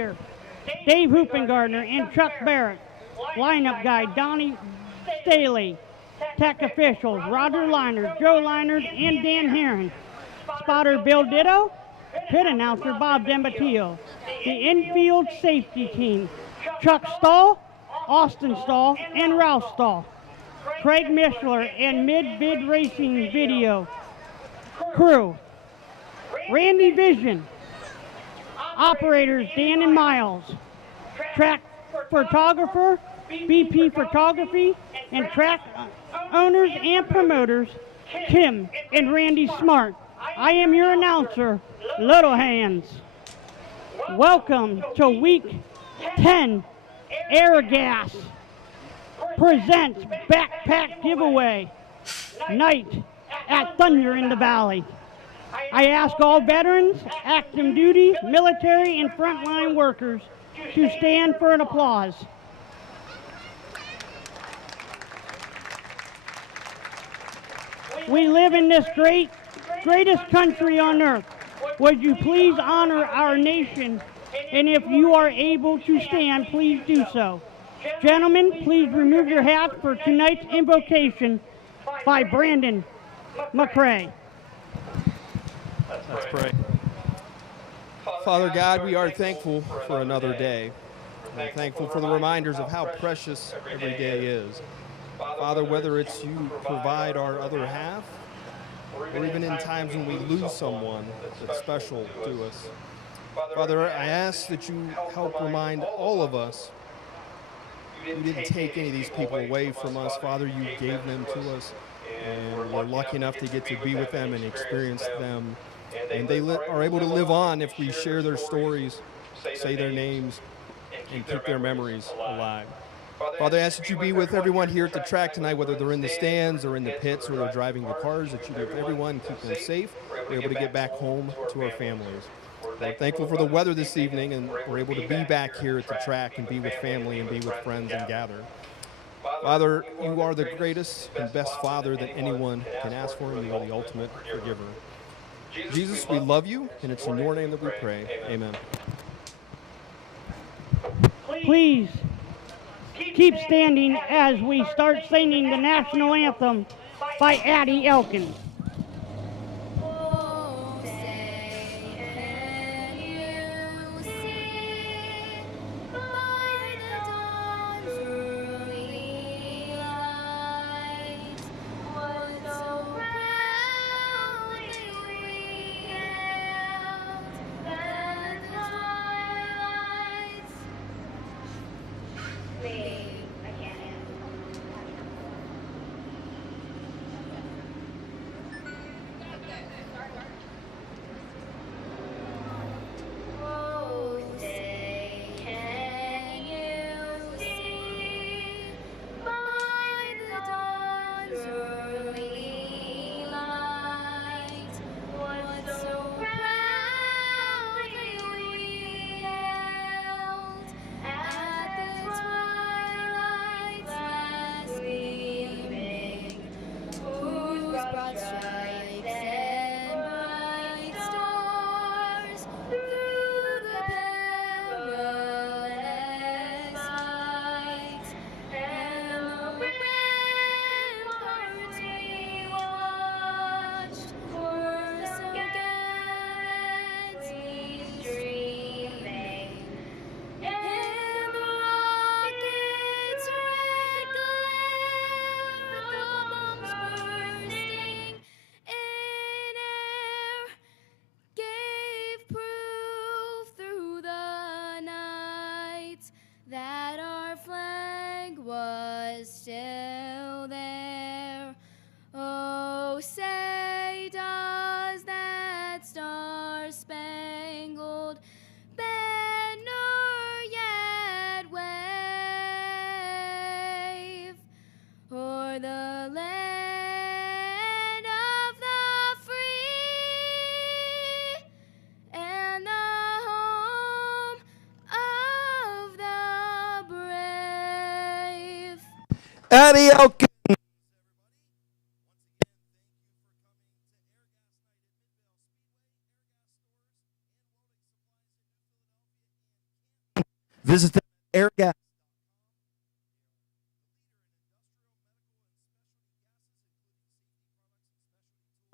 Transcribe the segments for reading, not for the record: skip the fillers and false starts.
Slater, Dave Hoopengardner, and Chuck Barrett. Lineup guy, Donnie Staley. Tech officials, Roger Leinert, Joe Leinert, and Dan Herron. Spotter Bill Ditto. Pit announcer Bob Dembatillo. The infield safety team, Chuck Stahl, Austin Stahl, and Ralph Stahl. Craig Mishler and Mid-Vid Racing Video crew. Randy Vision. Operators Dan and Miles. Track photographer BP Photography, and track owners and promoters Tim and Randy Smart. I am your announcer, Little Hands. Welcome to Week 10 Air Gas presents Backpack Giveaway Night at Thunder in the Valley. I ask all veterans, active duty, military, and frontline workers to stand for an applause. We live in this greatest country on earth. Would you please honor our nation? And if you are able to stand, please do so. Gentlemen, please remove your hats for tonight's invocation by Brandon McCrae. Let's pray. Father God, we are thankful for another day. We're thankful for the reminders of how precious every day is. Father, whether it's you provide our other half, or even in times when we lose someone that's special to us. Father, I ask that you help remind all of us you didn't take any of these people away from us. Father, you gave them to us, and we're lucky enough to get to be with them and experience them. And they are able to live on if we share their stories, say their names, and keep their memories alive. Father, I ask that you be with everyone here at the track tonight, whether they're in the stands or in the pits or they're driving the cars, that you be with everyone, keep them safe, we're able to get back home to our families. We're thankful for the weather this evening, and we're able to be back here at the track and be with family and be with friends and gather. Father, you are the greatest and best Father that anyone can ask for, and you are the ultimate forgiver. Jesus, we love you, and it's in your name that we pray. Amen. Please keep standing as we start singing the national anthem by Addie Elkins. Addie Elkins. Visit them at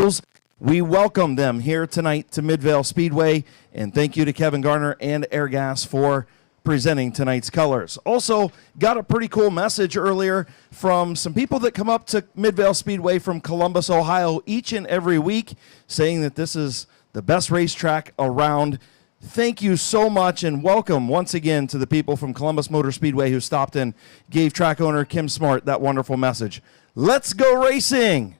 Airgas. We welcome them here tonight to Midvale Speedway, and thank you to Kevin Garner and Airgas for presenting tonight's colors. Also, got a pretty cool message earlier from some people that come up to Midvale Speedway from Columbus, Ohio each and every week, saying that this is the best racetrack around. Thank you so much, and welcome once again to the people from Columbus Motor Speedway who stopped and gave track owner Kim Smart that wonderful message. Let's go racing!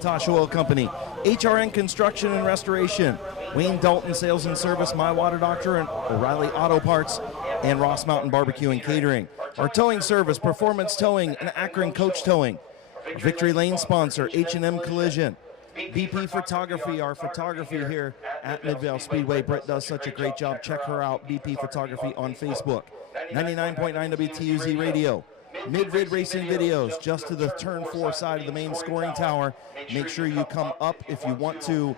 McIntosh Oil Company, HRN Construction and Restoration, Wayne Dalton Sales and Service, My Water Doctor, and O'Reilly Auto Parts, and Ross Mountain Barbecue and Catering. Our towing service, Performance Towing and Akron Coach Towing. Our Victory Lane sponsor, H&M Collision. BP Photography, our photography here at Mid-Vid Speedway. Britt does such a great job. Check her out, BP Photography on Facebook. 99.9 WTUZ Radio. Mid-Vid Racing Videos, just to the turn 4 side of the main scoring tower. Make sure you come up if you want to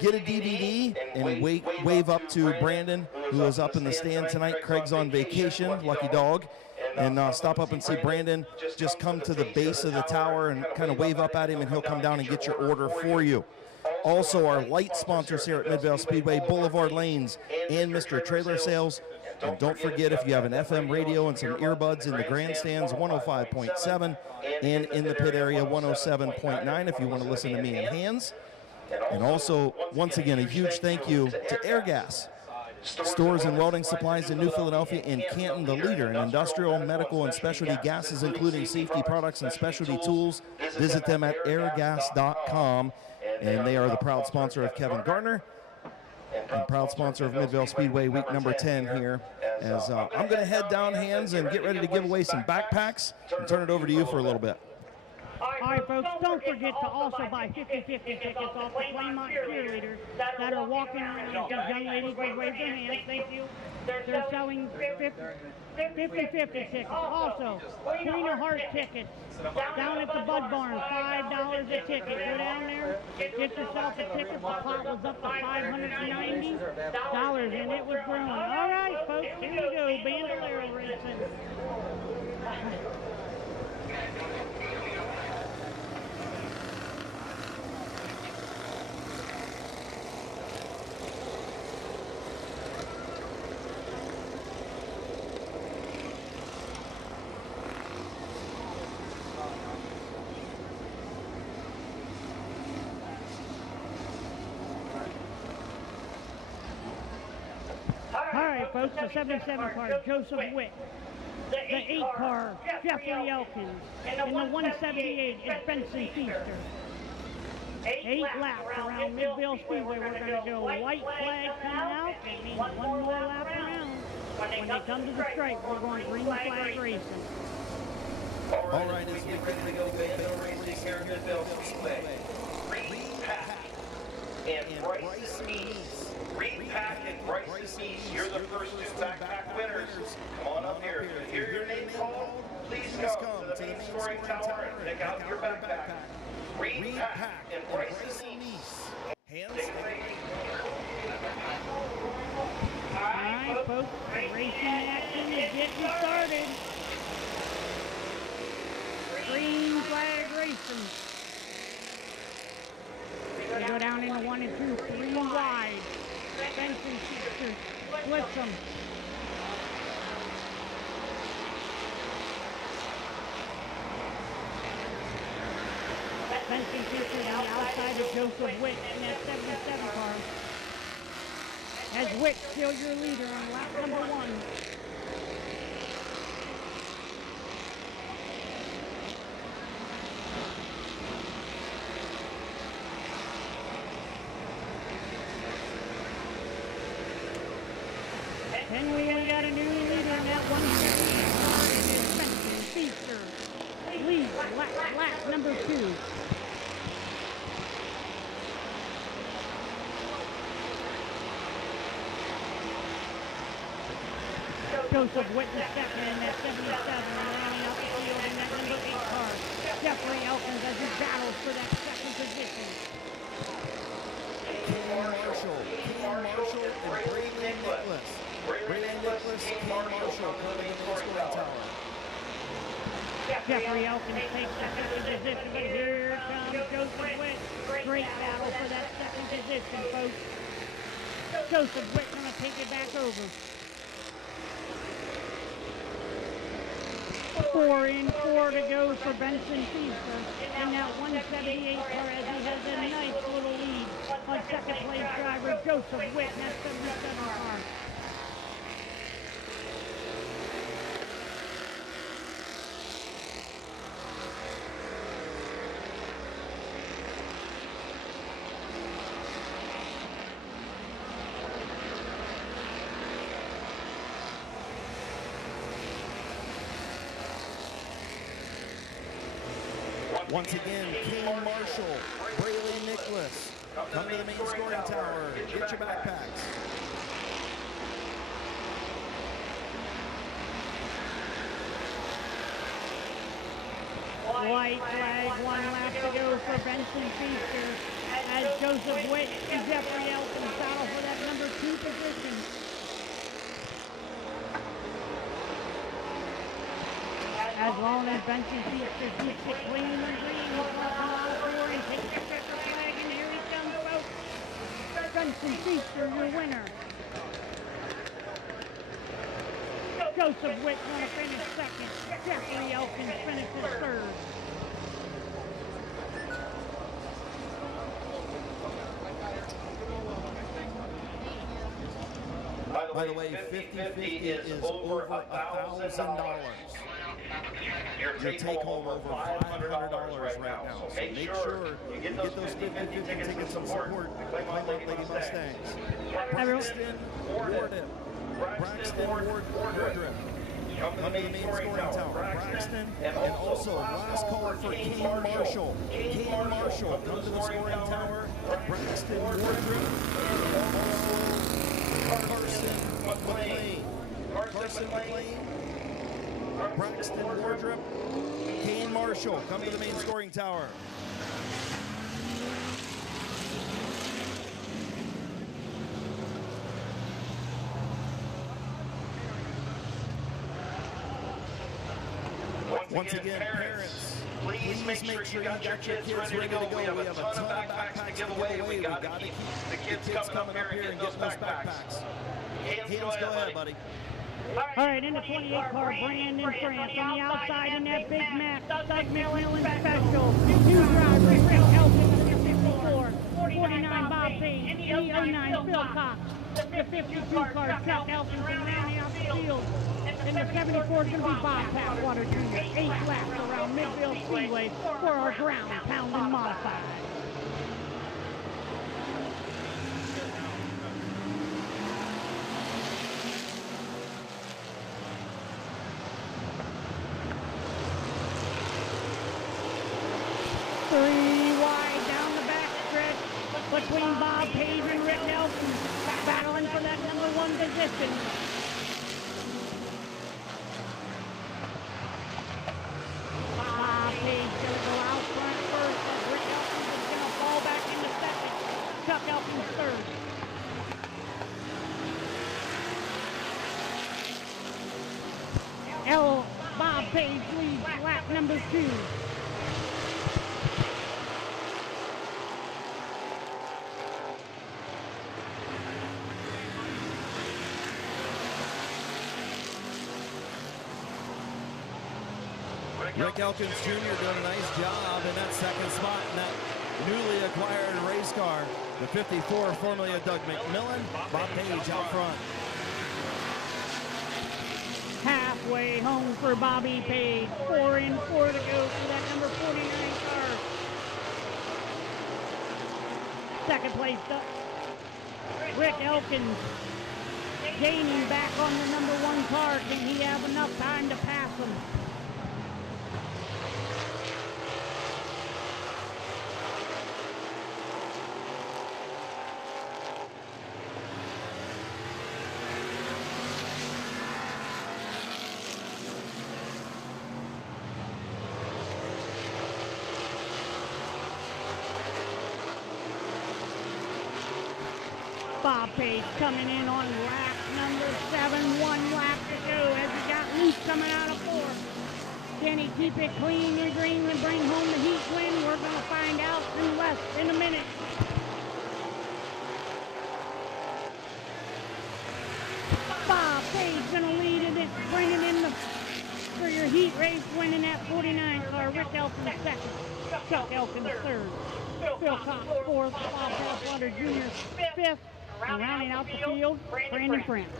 get a DVD and wave up to Brandon, who is up in the stand tonight. Craig's on vacation, lucky dog. And stop up and see Brandon. Just come to the base of the tower and kind of wave up at him, and he'll come down and get your order for you. Also, our light sponsors here at Mid-Vid Speedway, Boulevard Lanes and Mr. Trailer Sales. And don't forget, if you have an FM radio and some earbuds in the grandstands, 105.7, and in the pit area, 107.9, if you want to listen to me in hands. And also, once again, a huge thank you to Airgas. Stores and welding supplies in New Philadelphia and Canton, the leader in industrial, medical, and specialty gases, including safety products and specialty tools. Visit them at airgas.com. And they are the proud sponsor of Kevin Gardner and proud sponsor of Mid-Vid Speedway week number 10 here. As I'm going to head down, Hands, and get ready to give away some backpacks and turn it over to you for a little bit. All right, folks, don't forget to also buy 50-50 tickets off the Claymont cheerleaders that are walking around. These young ladies will wave their hands. Thank you. They're selling 50-50 tickets. Also, Queen of Heart tickets down at the Bud Barn, $5 a ticket. Go down there, get yourself a ticket. The pot was up to $590, and it was growing. All right, folks, here we go. Bandolero racing. All right, folks, the 77 car, Joseph Witt. The 8 car, Jeffrey Elkins. And the 178 is Benson Feaster. 8 laps around Mid-Vid Speedway. We're going to go white flag coming out. That means one more lap around. When they come to the stripe, we're going green flag racing. All right, as we get ready to go Mid-Vid racing here at Mid-Vid Speedway. Reed Pack and Bryson East. Reed Pack and Bryson East, you're the first 2 backpack winners. Come on up here. If you hear your name called, please come to the main scoring tower and pick out your backpack. Reed Pack and Bryson East. Hands. All right, folks, racing action is getting started. Green flag racing. We go down into 1 and 2, 3 wide. Benson Feaster splits them. Benson Feaster on the outside of Joseph Witt in that 77 car. As Witt still your leader on lap number 1. And we got a new leader in that 178 car. Benson Feaster leads lap number 2. Joseph Witt is second in that 77 and rounding out the field in that number 8 car. Jeffrey Elkins as he battles for that second position. King Marshall, and Brayden Nicholas. Brayden Nicholas, King Marshall coming in the scoring tower. Jeffrey Elkins takes the second position, but here comes Joseph Witt. Great battle for that second position, folks. Joseph Witt going to take it back over. 4 in, 4 to go for Benson Feaster in that 178 car as he has a nice little lead on second place driver Joseph Witt in that 77 car. Once again, Kane Marshall, Brayley Nicholas, come to the main scoring tower. Get your backpacks. White flag, 1 lap to go for Benson Feaster as Joseph Witt and Jeffrey Elton battle for that number 2 position. As long as Benson Feaster keeps it clean and green, he'll come out of 4 and take the checker flag, and here he comes, folks. Benson Feaster, your winner. Joseph Witt going to finish second. Jeffrey Elkins finishes third. By the way, 50-50 is over $1,000. Your take home over $500 right now. So make sure you get those 50-50 tickets and support Lady Mustangs. Braxton Wardrip. Come to the main scoring tower. Braxton, and also last call for Kane Marshall. Kane Marshall, come to the scoring tower. Braxton Wardrip, and also Carson McLean. Braxton Wardrip, Kane Marshall, come to the main scoring tower. Once again, parents, please make sure you got your kids ready to go. We have a ton of backpacks to give away. We got to keep the kids coming up here and getting those backpacks. Hands, go ahead, buddy. All right, in the 28 car, Brandon France. On the outside in that Big Mac, Doug McMillan Special. 2 drivers, Rick Elton, the 54. 49 Bob Page, the 09 Phil Cox. The 52 car, Chuck Elton, and rounding out the field. And the 74 is going to be Bob Patwater Jr. 8 laps around Midville Speedway for our ground pound and modified. Three wide down the back stretch between Bob Page and Rick Nelson, battling for that number 1 position. Bob Page going to go out front first, as Rick Elkins is going to fall back into second. Chuck Elkins third. Bob Page leads lap number 2. Rick Elkins Jr. doing a nice job in that second spot in that newly acquired race car. The 54, formerly of Doug McMillan. Bob Page out front. Halfway home for Bobby Page. 4 in, 4 to go for that number 49 car. Second place, Rick Elkins gaining back on the number 1 car. Can he have enough time to pass him? Bob Page coming in on lap number 7, 1 lap to go as he got loose coming out of 4. Can he keep it clean and green and bring home the heat win? We're going to find out in less than a minute. Bob Page going to lead in it, bringing in the for your heat race, winning that 49 car. Rick Elkins second, Chuck Elkins third, Phil Cox fourth, Bob Patwater Jr. fifth. And rounding out the field, Brandon France.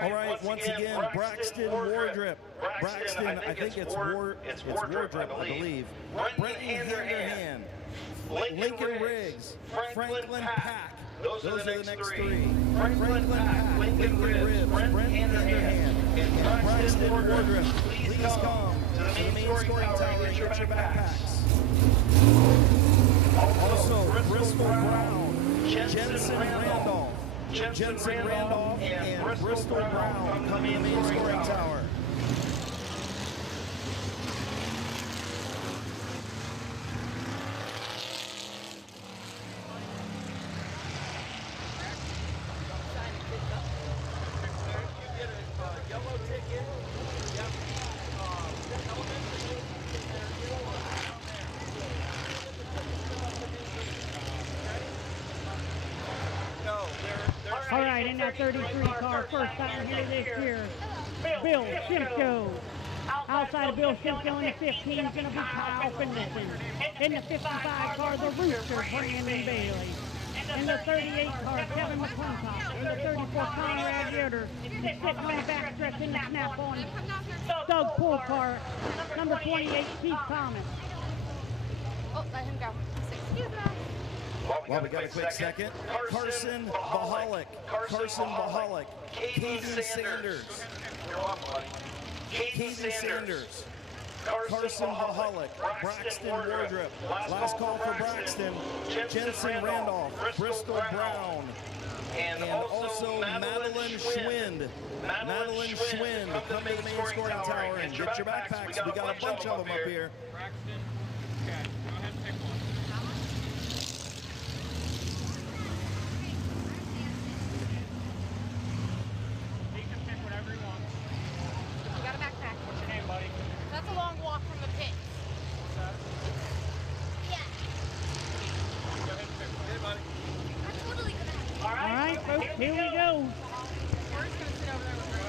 All right, once again, Braxton Wardrip. Braxton, I think it's Wardrip, I believe. Brenton Handerhan, Lincoln Riggs, Franklin Pack. Those are the next 3. Franklin Pack, Lincoln Riggs, Brenton Handerhan, and Braxton Wardrip. Please come to the main scoring tower and get your backpacks. Also, Bristol Brown, Jensen Randolph, and Bristol Brown coming in the main scoring tower. All right, in that 33 car, first time here this year, Bill Simcoe. Outside of Bill Simcoe in the 15 is going to be Kyle Finlayson. In the 55 car, the Rooster, Brandon Bailey. In the 38 car, Kevin McClintock. In the 34, Conrad Yoder. Sitting on the backstretch in the snap-on, Doug Poolcart. Number 28, Keith Thomas. Oh, let him go. Excuse me. Well, we got a quick second. Carson Bahalik. Caden Sanders. Carson Bahalik. Braxton Wardrop. Last call for Braxton. Jensen Randolph. Bristol Brown. And also Madeline Schwind. Come to the main scoring tower and get your backpacks. We got a bunch of them up here. That's a long walk from the pit. Yeah. I'm totally gonna have to. All right, folks, here we go. We're just gonna sit over there with her.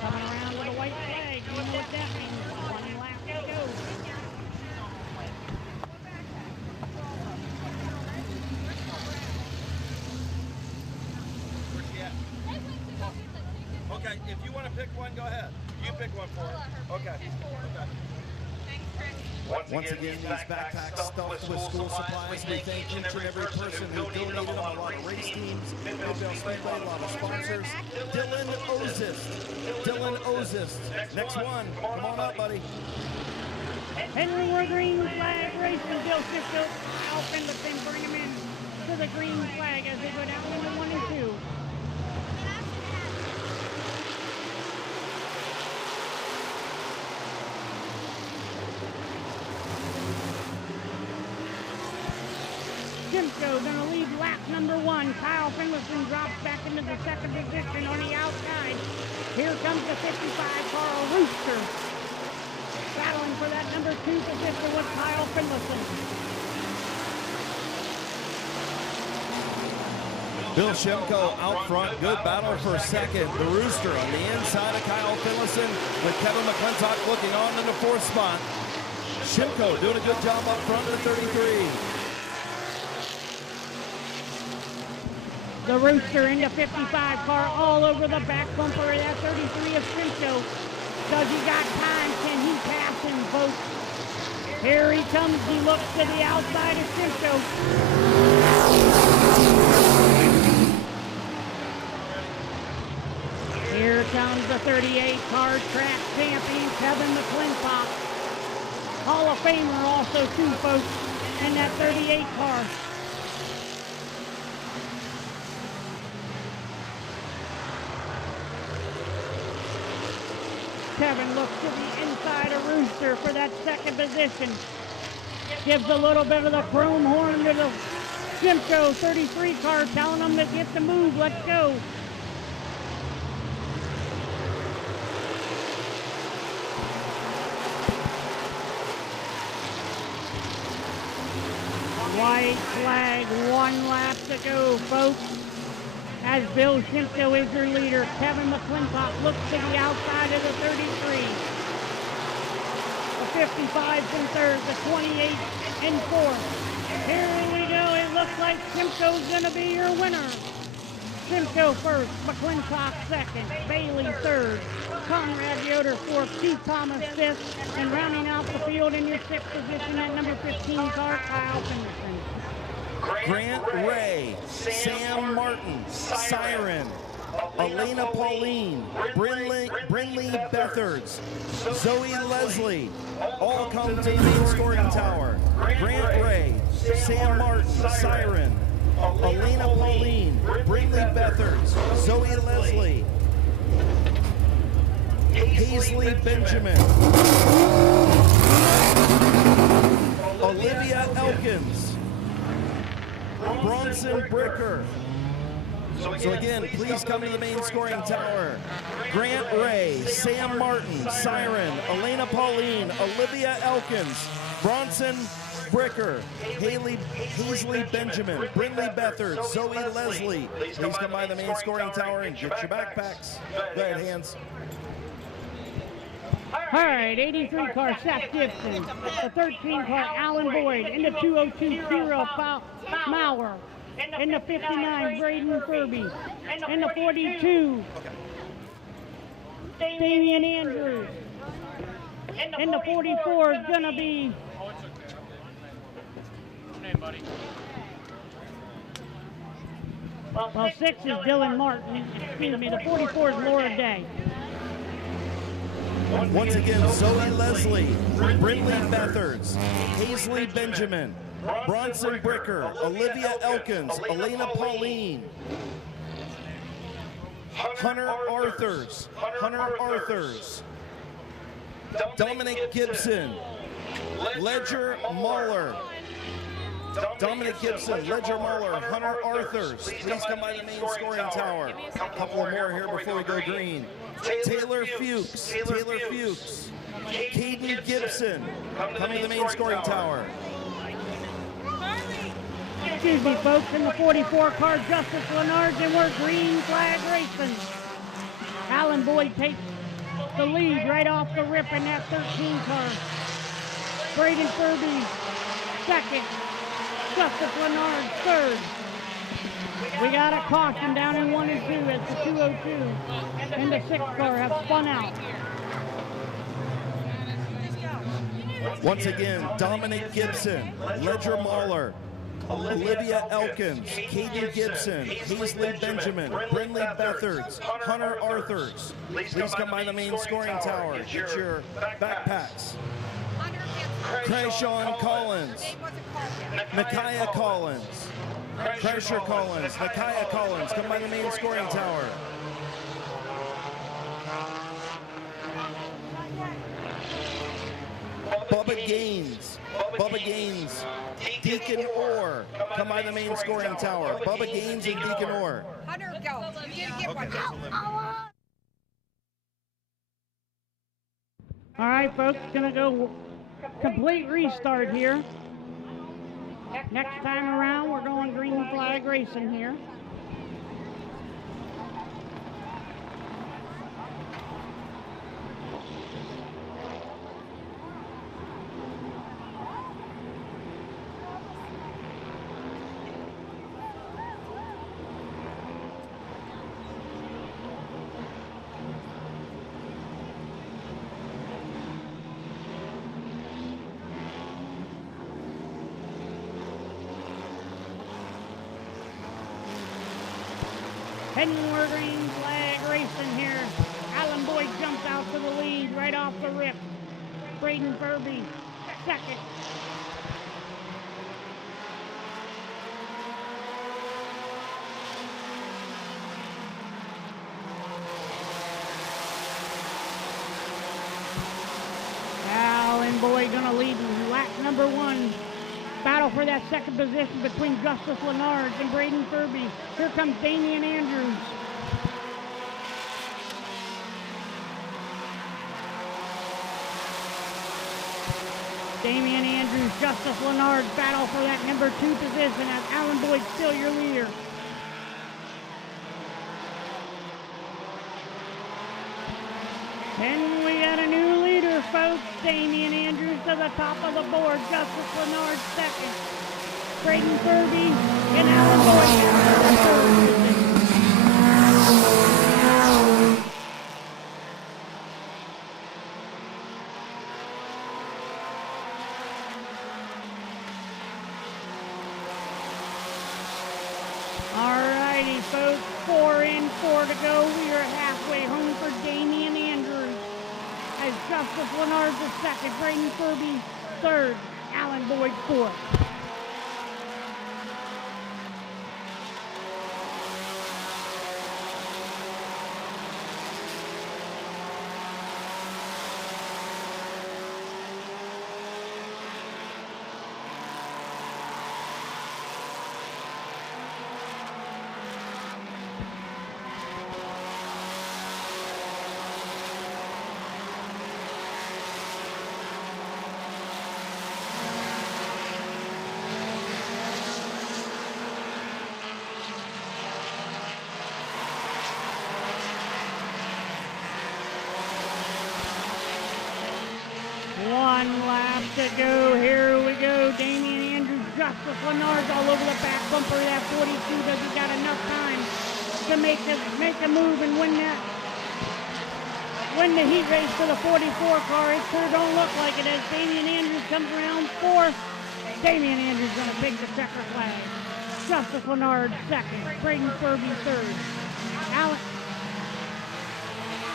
Coming around with a white flag. You know what that means. One lap to go. Okay, if you want to pick one, go ahead. You pick one for her. Okay. Once again, these backpacks stuffed with school supplies. We thank each and every person who donated them. A lot of race teams, Mid-Vid Speedway, a lot of sponsors. Dylan Ozist. Next one. Come on up, buddy. Henry, we're green flag racing. Bill Simcoe, Al Finlayson, bring him in to the green flag as they go down 1 and 2. Simcoe going to lead lap number 1. Kyle Finlayson drops back into the second position on the outside. Here comes the 55 Carl Rooster. Battling for that number 2 position with Kyle Finlayson. Bill Shimko out front. Good battle for second. The Rooster on the inside of Kyle Finlayson with Kevin McClintock looking on in the 4th spot. Shimko doing a good job up front of the 33. The Rooster in the 55 car all over the back bumper of that 33 of Simcoe. Does he got time? Can he pass him, folks? Here he comes. He looks to the outside of Simcoe. Here comes the 38 car track champion, Kevin McClintock. Hall of Famer also too, folks, in that 38 car. Kevin looks to the inside of Rooster for that second position. Gives a little bit of the chrome horn to the Simcoe 33 car, telling them to get the move. Let's go. White flag, 1 lap to go, folks. As Bill Simcoe is your leader, Kevin McClintock looks to the outside of the 33. The 55's in third, the 28 in fourth. Here we go. It looks like Simcoe's going to be your winner. Simcoe first, McClintock second, Bailey third, Conrad Yoder fourth, Keith Thomas fifth, and rounding out the field in your 6th position at number 15 car, Kyle Finlayson. Grant Ray, Sam Martin, Siren, Elena Pauline, Brinley Bethards, Zoe Leslie, all come to the main scoring tower. Grant Ray, Sam Martin, Siren, Elena Pauline, Brinley Bethards, Zoe Leslie, Paisley Benjamin, Olivia Elkins, Bronson Bricker. So again, please come to the main scoring tower. Grant Ray, Sam Martin, Siren, Elena Pauline, Olivia Elkins, Bronson Bricker, Paisley Benjamin, Brinley Bethard, Zoe Leslie. Please come by the main scoring tower and get your backpacks. Go ahead, Hands. All right, 83 car Seth Gibson, the 13 car Alan Boyd, in the 202 Kirill Mauer, in the 59 Braden Furby, in the 42 Damian Andrews, in the 44 is gonna be well, 6 is Dylan Martin, excuse me, the 44 is Laura Day. Once again, Zoe Leslie, Brinley Bethards, Paisley Benjamin, Bronson Bricker, Olivia Elkins, Elena Pauline, Hunter Arthurs, Dominic Gibson, Ledger Muller, Dominic Gibson, Ledger Muller, Hunter Arthurs. Please come by the main scoring tower. A couple more here before we go green. Taylor Fuchs, Caden Gibson, come to the main scoring tower. Excuse me, folks, in the 44 car, Justice Lenards, and we're green flag racing. Alan Boyd takes the lead right off the rip in that 13 car. Braden Furby, second. Justice Lenards, third. We got a caution down in 1 and 2 as the 202 and the 6 car have spun out. Once again, Dominic Gibson, Ledger Mahler, Olivia Elkins, Caden Gibson, Paisley Benjamin, Brinley Bethards, Hunter Arthurs. Please come by the main scoring tower. Get your backpacks. Krayshawn Collins, Nakaya Collins, Crasher Collins, Nakaya Collins, come by the main scoring tower. Bubba Gaines, Deacon Orr, come by the main scoring tower. Bubba Gaines and Deacon Orr. Hunter, go. You didn't get one. All right, folks, gonna go complete restart here. Next time around, we're going green flag racing here. Heading we're green flag racing here. Alan Boyd jumps out to the lead right off the rip. Braden Furby, second. Alan Boyd gonna lead in lap number 1. Battle for that second position between Justice Lenards and Braden Furby. Here comes Damian Andrews. Damian Andrews, Justice Lenards battle for that number 2 position as Alan Boyd still your leader. And we got a new leader, folks. Damian Andrews to the top of the board. Justice Lenards second. Braden Furby and Alan Boyd in the third. All righty, folks. 4 and 4 to go. We are halfway home for Damian Andrews. As Justice Leonard's the second, Braden Furby third, Alan Boyd fourth. One lap to go. Here we go. Damian Andrews, Justice Leonard's all over the back bumper of that 42. Does he got enough time to make a move and win the heat race for the 44 car? It sure don't look like it as Damian Andrews comes around fourth. Damian Andrews going to take the checker flag. Justice Leonard second. Braden Furby third.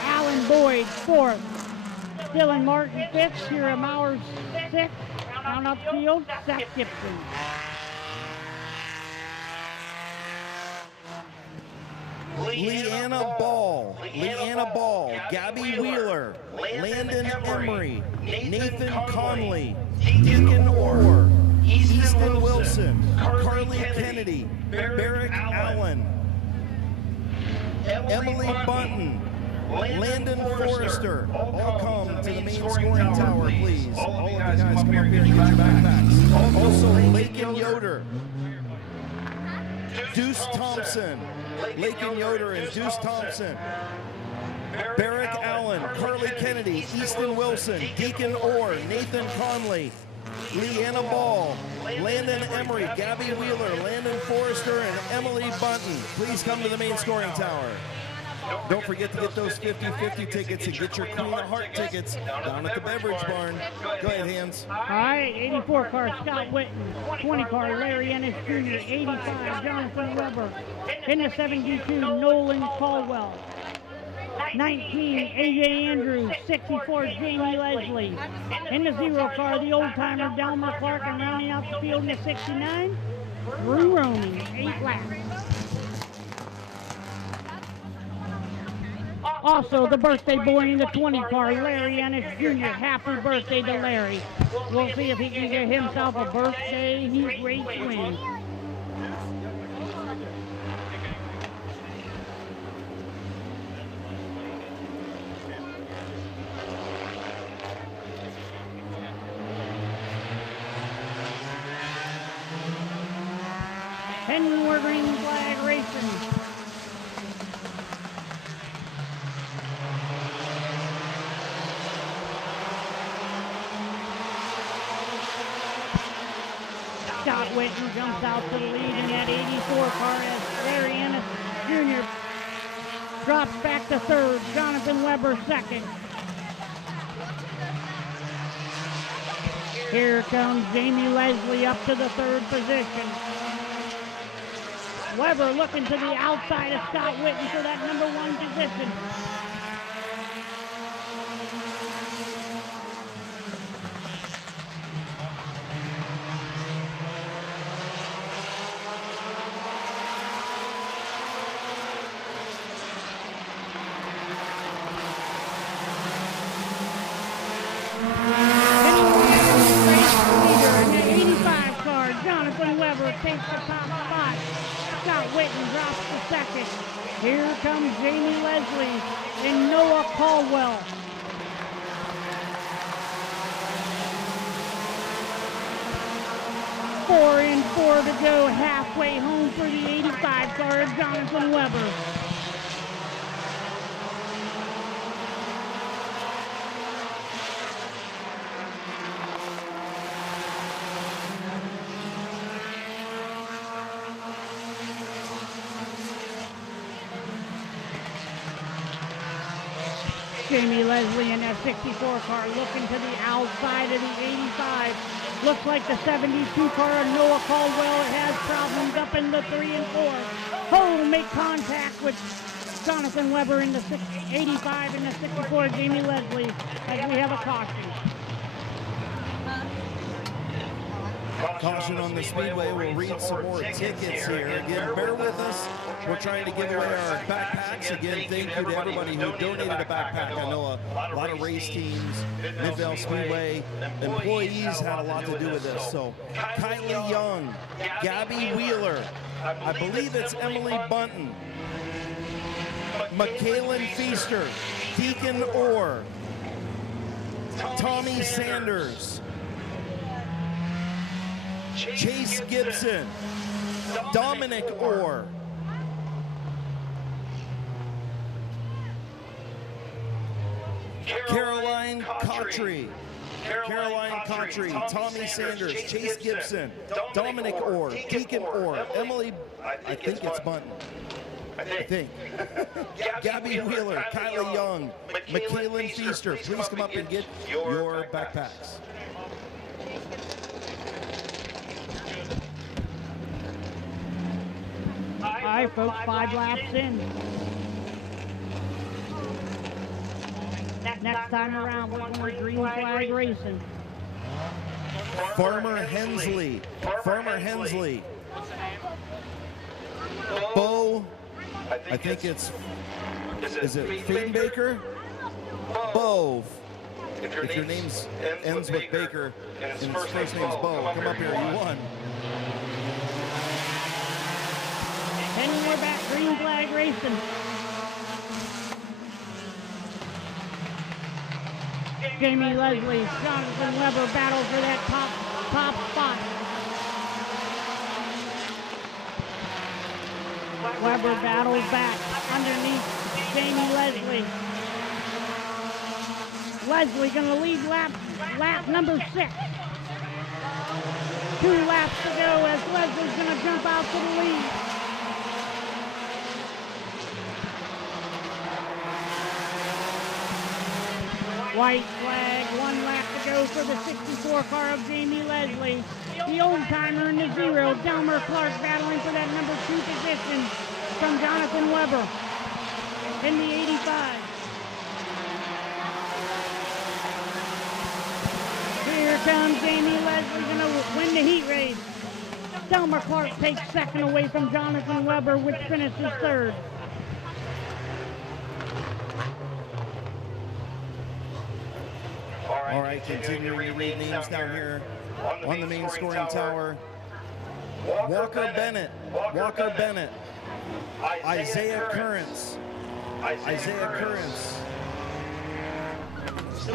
Alan Boyd fourth. Dylan Martin fifth, Shira Mowers sixth, down upfield, Seth Gibson. Leanna Ball, Gabby Wheeler, Landon Emery, Nathan Conley, Deacon Orr, Easton Wilson, Carly Kennedy, Barrick Allen, Emily Bunton, Landon Forrester, all come to the main scoring tower, please. All of you guys come up here and get your backpacks. Also, Lakin Yoder, Deuce Thompson, Lakin Yoder and Deuce Thompson, Barrick Allen, Carly Kennedy, Easton Wilson, Deacon Orr, Nathan Conley, Leanna Ball, Landon Emery, Gabby Wheeler, Landon Forrester, and Emily Bunton. Please come to the main scoring tower. Don't forget to get those 50-50 tickets and get your Queen of Heart tickets down at the beverage barn. Go ahead, Hans. All right, 84 car, Scott Whitten. 20 car, Larry Ennis Jr. 85, Jonathan Weber. In the 72, Nolan Caldwell. 19, AJ Andrews. 64, Jamie Leslie. In the 0 car, the old-timer, Delmer Clark, and rounding out the field in the 69, Drew Roney, 8 laps. Also, the birthday boy in the 20 car, Larry Ennis Jr. Happy birthday to Larry. We'll see if he can get himself a birthday heat race win. Henry Green Flag Racing. Scott Whitten jumps out to the lead in that 84 car as Larry Ennis Jr. drops back to third. Jonathan Weber second. Here comes Jamie Leslie up to the third position. Weber looking to the outside of Scott Whitten for that number 1 position. Jonathan Weber takes the top spot. Scott Whitten drops to second. Here comes Jamie Leslie and Noah Caldwell. Four and 4 to go, halfway home for the 85 car of Jonathan Weber. Jamie Leslie in that 64 car looking to the outside of the 85. Looks like the 72 car of Noah Caldwell has problems up in the 3 and 4. Oh, make contact with Jonathan Weber in the 85 and the 64, Jamie Leslie, as we have a caution. Caution on the speedway. We'll read some more tickets here. Again, bear with us. We're trying to give away our backpacks. Again, thank you to everybody who donated a backpack. I know a lot of race teams, Mid-Vid Speedway employees had a lot to do with this. So Kylie Young, Gabby Wheeler, I believe it's Emily Bunton, McKaylin Feaster, Deacon Orr, Tommy Sanders, Chase Gibson, Dominic Orr, Caroline Cottrey, Tommy Sanders, Chase Gibson, Dominic Orr, Deacon Orr, Emily, I think it's Bunton. I think. Gabby Wheeler, Kylie Young, McKaylin Feaster, please come up and get your backpacks. All right, folks, 5 laps in. Next time around, we're going to green flag racing. Farmer Hensley, Bo, I think it's, is it Feenbaker? Bo. If your name ends with Baker and his first name's Bo, come up here, you won. And we're back, green flag racing. Jamie Leslie, Jonathan Weber battle for that top spot. Weber battles back underneath Jamie Leslie. Leslie gonna lead lap number 6. 2 laps to go as Leslie's gonna jump out to the lead. White flag, 1 lap to go for the 64 car of Jamie Leslie. The old-timer in the 0, Delmer Clark battling for that number 2 position from Jonathan Weber in the 85. Here comes Jamie Leslie, gonna win the heat race. Delmer Clark takes 2nd away from Jonathan Weber, which finishes 3rd. All right, continuing to read names down here on the main scoring tower. Walker Bennett, Isaiah Currents,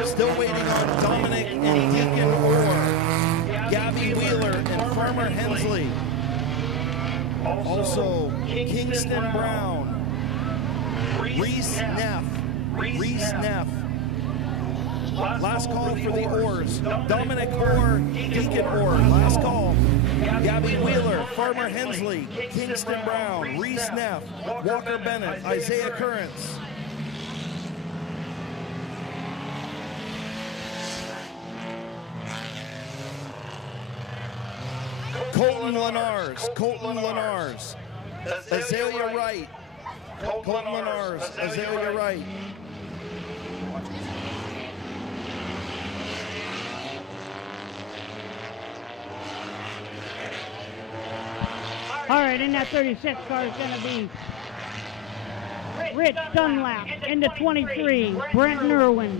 Still waiting on Dominic and Deacon Orr, Gabby Wheeler and Farmer Hensley. Also, Kingston Brown, Reese Neff. Last call for the Orrs. Dominic Orr, Deacon Orr. Last call. Gabby Wheeler, Farmer Hensley, Kingston Brown, Reese Neff, Walker Bennett, Isaiah Currents. Colton Lenars, Azalea Wright. Azalea Wright. All right, in that 36 car is going to be Rich Dunlap. In the 23, Brent Irwin.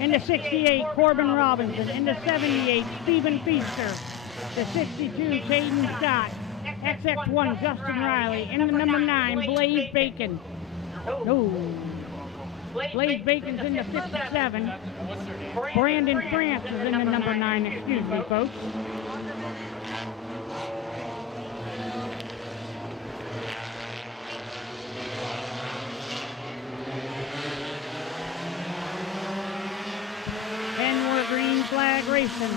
In the 68, Corbin Robinson. In the 78, Stephen Feaster. The 62, Caden Scott. XX1, Justin Riley. In the number 9, Blaze Bacon. Blaze Bacon's in the 57. Brandon France is in the number 9, excuse me, folks. Green flag racing.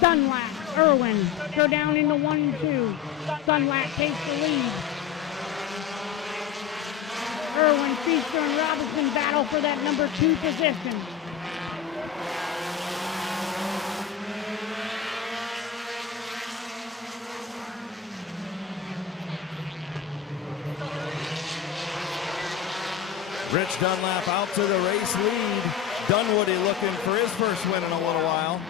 Dunlap, Irwin go down into 1 and 2. Dunlap takes the lead. Irwin, Feaster, and Robinson battle for that number 2 position. Rich Dunlap out to the race lead. Dunwoody looking for his first win in a little while.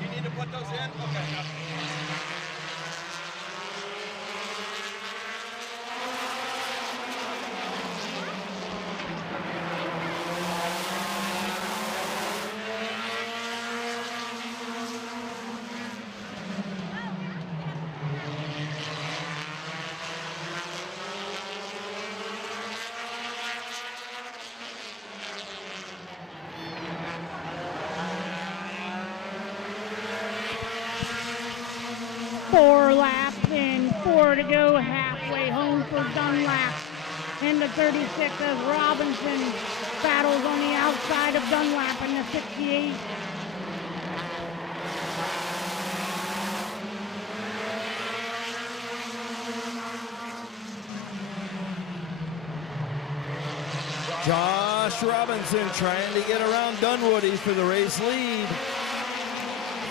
You need to put those in? Okay. Four laps and 4 to go, halfway home for Dunlap. In the 36 as Robinson battles on the outside of Dunlap in the 68. Josh Robinson trying to get around Dunwoody for the race lead.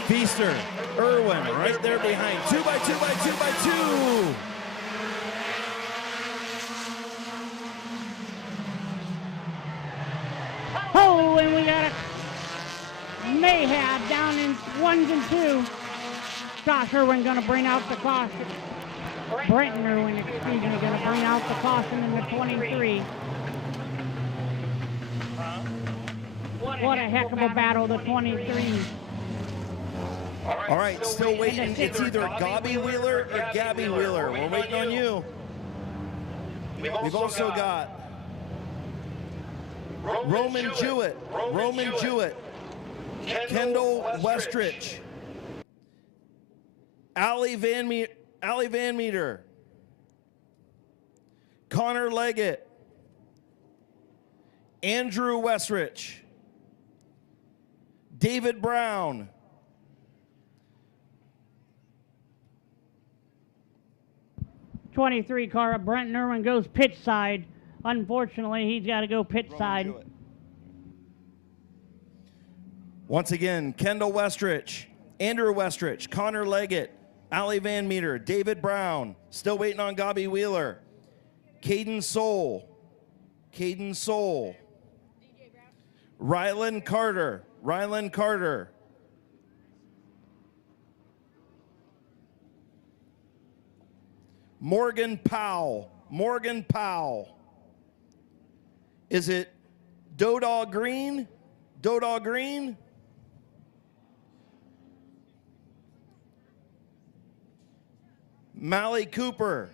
Feaster, Irwin right there behind. 2 by 2 by 2 by 2. Oh, and we got a mayhap down in 1s and 2. Josh Irwin going to bring out the caution. Brenton Irwin, excuse me, going to bring out the caution in the 23. What a heck of a battle, the 23. All right, still waiting. It's either Gobby Wheeler or Gabby Wheeler. We're waiting on you. We've also got Roman Jewett, Kendall Westrich, Allie Van Meter, Connor Leggett, Andrew Westrich, David Brown, 23 car, Brenton Irwin goes pit side. Unfortunately, he's got to go pit side. Once again, Kendall Westrich, Andrew Westrich, Connor Leggett, Allie Van Meter, David Brown, still waiting on Gobby Wheeler, Caden Soul, Rylan Carter, Morgan Powell. Is it Dodall Green? Mally Cooper.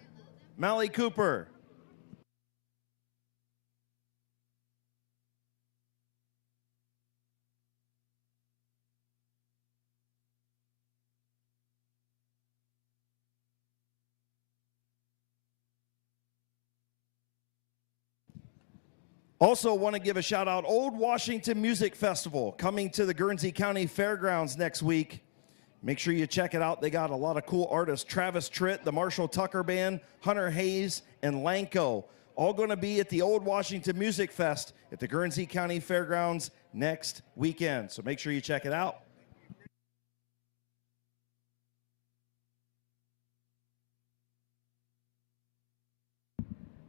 Also want to give a shout out, Old Washington Music Festival coming to the Guernsey County Fairgrounds next week. Make sure you check it out. They got a lot of cool artists. Travis Tritt, the Marshall Tucker Band, Hunter Hayes, and Lanko. All going to be at the Old Washington Music Fest at the Guernsey County Fairgrounds next weekend. So make sure you check it out.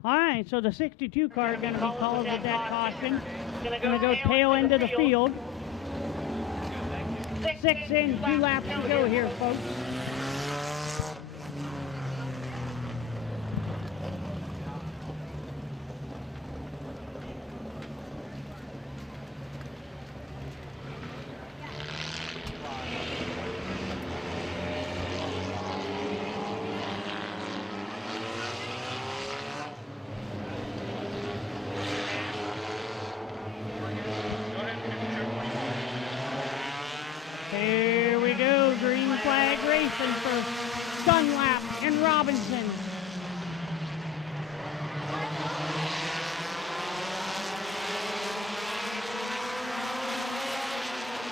All right, so the 62 car is going to be called with that caution. Going to go tail into the field. 6 in, 2 laps to go here, folks. Here we go, green flag racing for Dunlap and Robinson.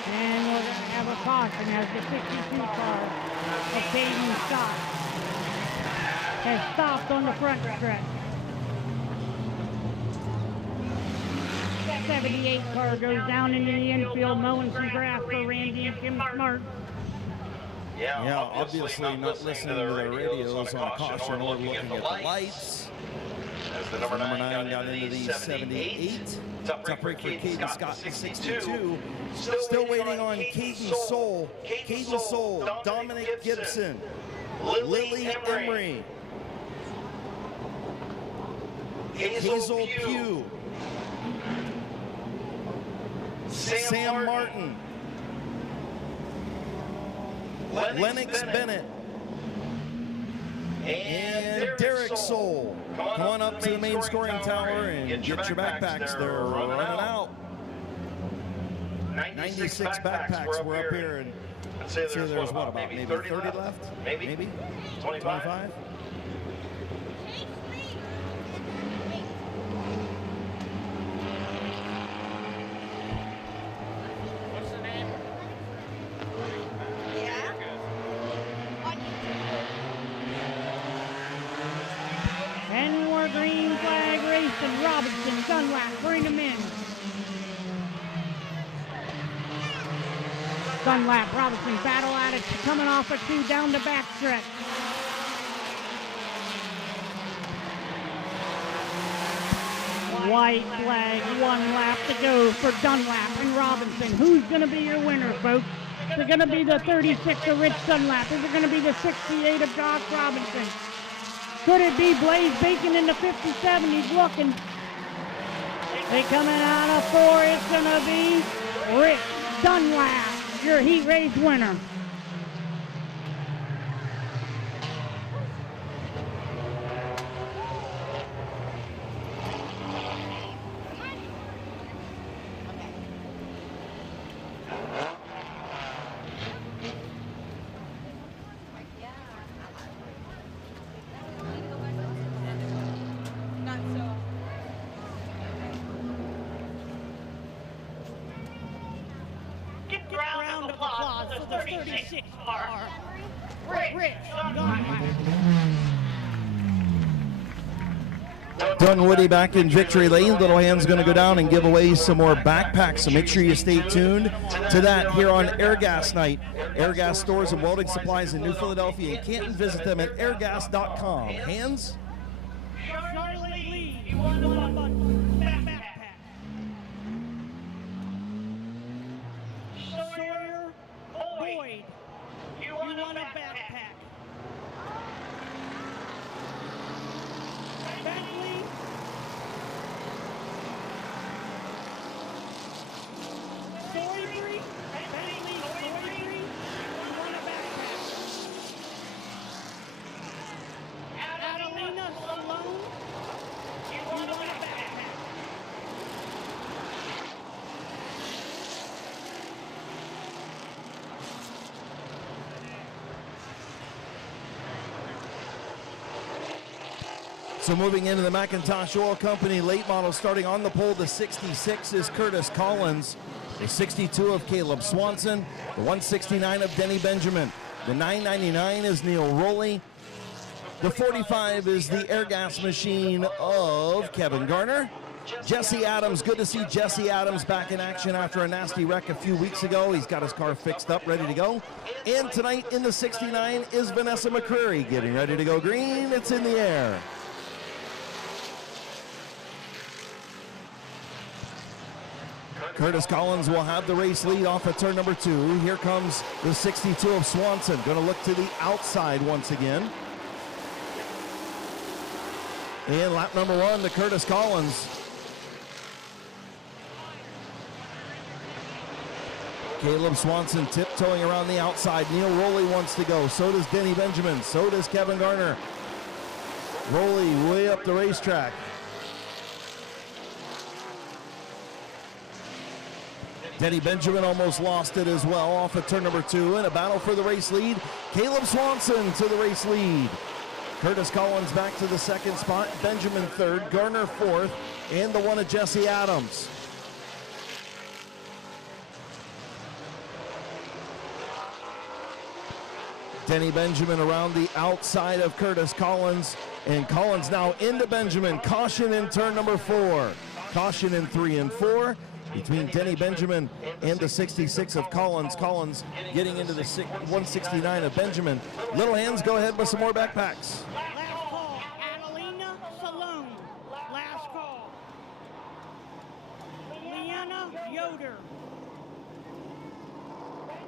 And we're going to have a caution as the 62 car of Caden Scott has stopped on the front stretch. 78 car goes down into the infield, mowing some grass for Randy and Kim Smart. Yeah, obviously not listening to the radios on caution or looking at the lights. As the number 9 got into the 78. Top break for Caden Scott, the 62. Still waiting on Caden Soul. Caden Soul, Dominic Gibson, Lily Emery, Hazel Pugh, Sam Martin, Lennox Bennett, and Derek Soul. Come on up to the main scoring tower and get your backpacks. They're running out. 96 backpacks were up here, and I'd say there's what, about maybe 30 left? Maybe? 25? What's the name? Yeah. On YouTube. And more green flag racing. Robinson, Dunlap, bring them in. Dunlap, Robinson, battle at it, coming off a 2 down the backstretch. White flag, 1 lap to go for Dunlap and Robinson. Who's going to be your winner, folks? Is it going to be the 36 of Rich Dunlap? Is it going to be the 68 of Josh Robinson? Could it be Blaze Bacon in the 57? He's looking. They coming out of 4. It's going to be Rich Dunlap, your heat race winner. Not so. Give a round of applause for the 36 car. Rich Dunlap. Dunwoody back in victory lane. Little Hand's going to go down and give away some more backpacks, so make sure you stay tuned to that here on Airgas Night. Airgas stores and welding supplies in New Philadelphia and Canton. Visit them at airgas.com. Hands? Charlotte Lee, you won the backpack. Sawyer Boyd, you won a backpack. Bentley Soybery, you won a backpack. Adelina Salone, you won a backpack. So moving into the McIntosh Oil Company late model, starting on the pole, the 66 is Curtis Collins, the 62 of Caleb Swanson, the 169 of Denny Benjamin, the 999 is Neil Rowley, the 45 is the Airgas machine of Kevin Garner. Jesse Adams, good to see Jesse Adams back in action after a nasty wreck a few weeks ago. He's got his car fixed up, ready to go. And tonight in the 69 is Vanessa McCreary, getting ready to go green. It's in the air. Curtis Collins will have the race lead off of turn number 2. Here comes the 62 of Swanson. Going to look to the outside once again. And lap number 1 to Curtis Collins. Caleb Swanson tiptoeing around the outside. Neil Rowley wants to go. So does Denny Benjamin. So does Kevin Garner. Rowley way up the racetrack. Denny Benjamin almost lost it as well off of turn number 2 in a battle for the race lead. Caleb Swanson to the race lead. Curtis Collins back to the second spot. Benjamin third, Garner fourth, and the one of Jesse Adams. Denny Benjamin around the outside of Curtis Collins, and Collins now into Benjamin. Caution in turn number 4. Caution in 3 and 4. between Denny Benjamin and the 66 of Collins. Collins getting into the 169 of Benjamin. Little Hands go ahead with some more backpacks. Last call, Adelina Salone. Last call. Leanna Yoder.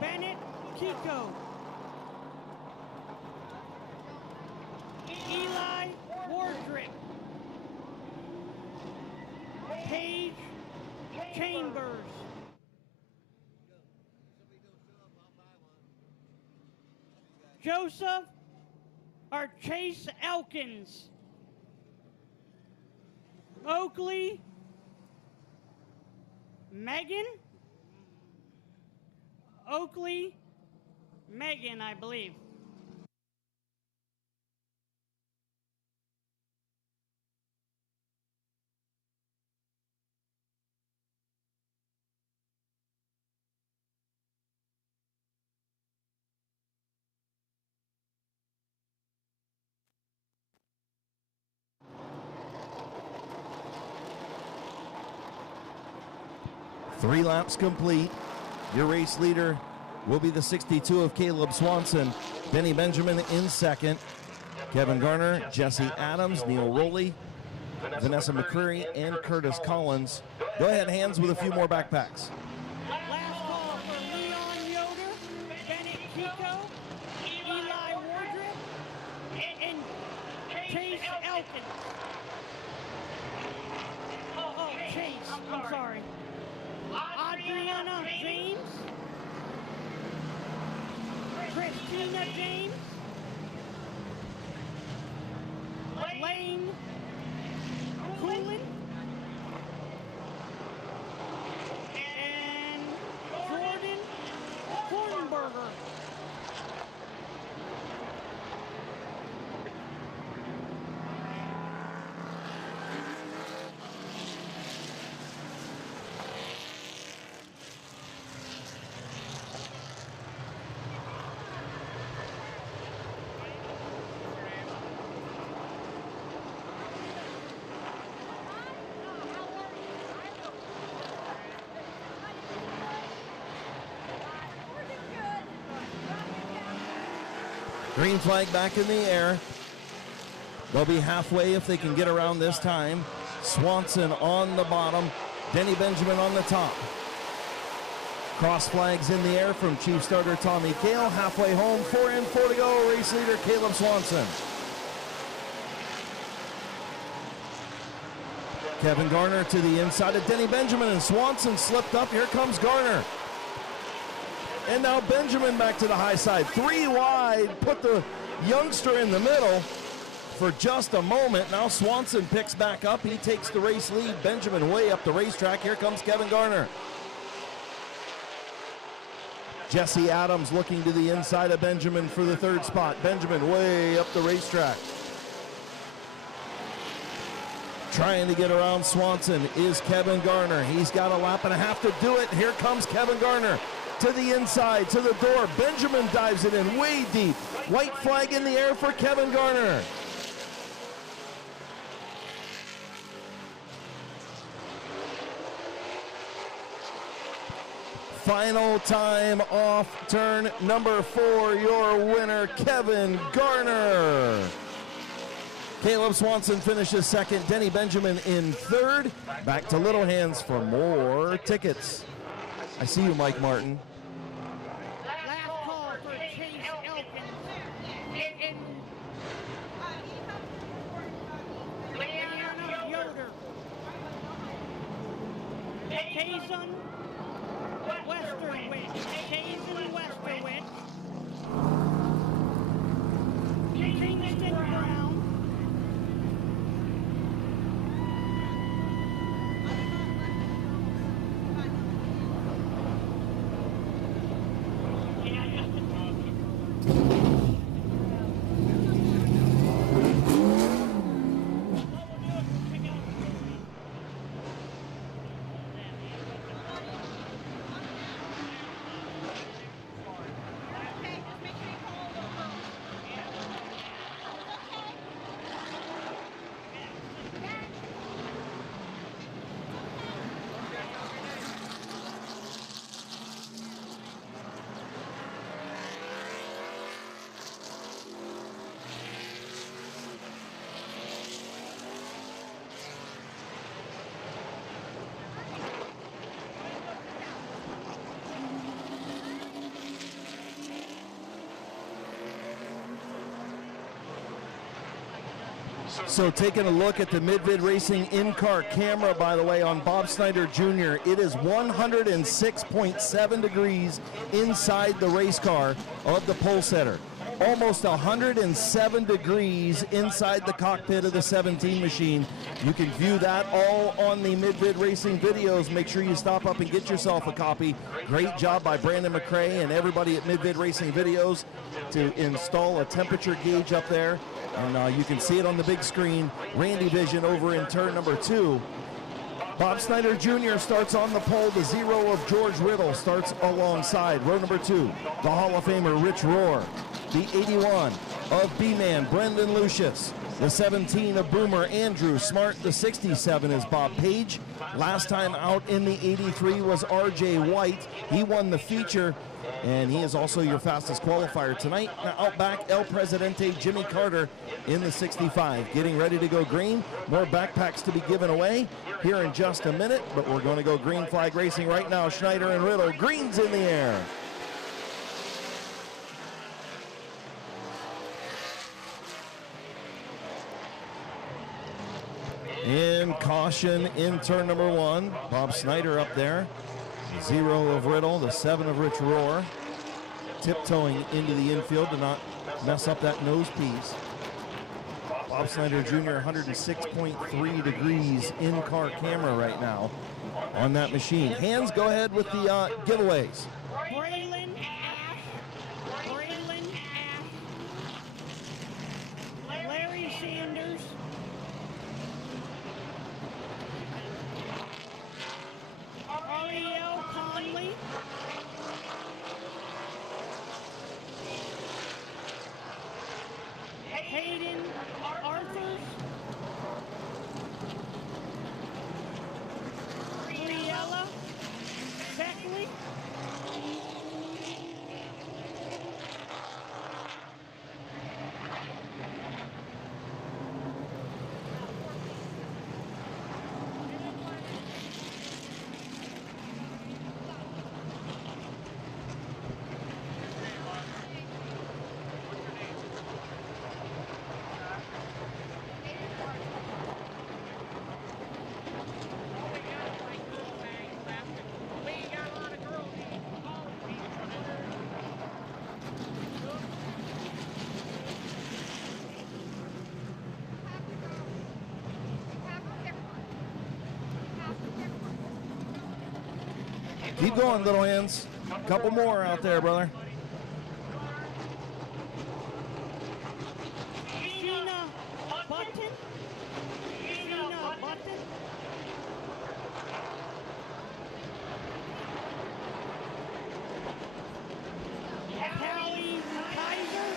Bennett Kiko. Eli Wardrip. Paige Chambers. Joseph or Chase Elkins. Oakley Megan. Oakley Megan, I believe. Three laps complete. Your race leader will be the 62 of Caleb Swanson. Denny Benjamin in second. Kevin Garner, Jesse Adams, Neil Rowley, Vanessa McCreary, and Curtis Collins. Go ahead, Hands, with a few more backpacks. Last call for Leon Yoder, Bennett Kiko, Eli Wardrip, and Chase Elkins. Oh, Chase, I'm sorry. Adriana James, Christina James, Lane Coolin, and Jordan Kornberger. Green flag back in the air. They'll be halfway if they can get around this time. Swanson on the bottom. Denny Benjamin on the top. Cross flags in the air from Chief Starter Tommy Kale. Halfway home, 4 in, 4 to go. Race leader Caleb Swanson. Kevin Garner to the inside of Denny Benjamin, and Swanson slipped up. Here comes Garner. And now Benjamin back to the high side. 3 wide, put the youngster in the middle for just a moment. Now Swanson picks back up. He takes the race lead. Benjamin way up the racetrack. Here comes Kevin Garner. Jesse Adams looking to the inside of Benjamin for the 3rd spot. Benjamin way up the racetrack. Trying to get around Swanson is Kevin Garner. He's got a lap and a half to do it. Here comes Kevin Garner. To the inside, to the door. Benjamin dives it in way deep. White flag in the air for Kevin Garner. Final time off turn number 4. Your winner, Kevin Garner. Caleb Swanson finishes 2nd. Denny Benjamin in 3rd. Back to Little Hands for more tickets. I see you, Mike Martin. Last call for Chase Elkins. And Leanna Yoder. Kazan Westerwitz. Kazan Westerwitz. Kingston Brown. So taking a look at the Mid-Vid Racing in-car camera, by the way, on Bob Snyder Jr., it is 106.7 degrees inside the race car of the pole setter. Almost 107 degrees inside the cockpit of the 17 machine. You can view that all on the Mid-Vid Racing videos. Make sure you stop up and get yourself a copy. Great job by Brandon McCrae and everybody at Mid-Vid Racing Videos to install a temperature gauge up there. And you can see it on the big screen. Randy Vision over in turn number 2. Bob Snyder Jr. starts on the pole. The 0 of George Riddle starts alongside. Row number 2, the Hall of Famer Rich Rohr. The 81 of B-Man, Brendan Lucius. The 17 of Boomer, Andrew Smart. The 67 is Bob Page. Last time out in the 83 was RJ White. He won the feature, and he is also your fastest qualifier tonight. Now out back, El Presidente Jimmy Carter in the 65. Getting ready to go green. More backpacks to be given away here in just a minute, but we're going to go green flag racing right now. Schneider and Riddle, greens in the air. In caution in turn number 1, Bob Snyder up there. 0 of Riddle, the 7 of Rich Rohr. Tiptoeing into the infield to not mess up that nose piece. Bob Snyder Jr. 106.3 degrees in-car camera right now on that machine. Hands, go ahead with the giveaways. Braylon Ash. Braylon Ash. Larry Sanders. Ariel Conley. Hayden Arthurs. Briella Beckley. Keep going, little hands. Couple more out there, brother. Sheena Button. Sheena Button. Callie Kaiser.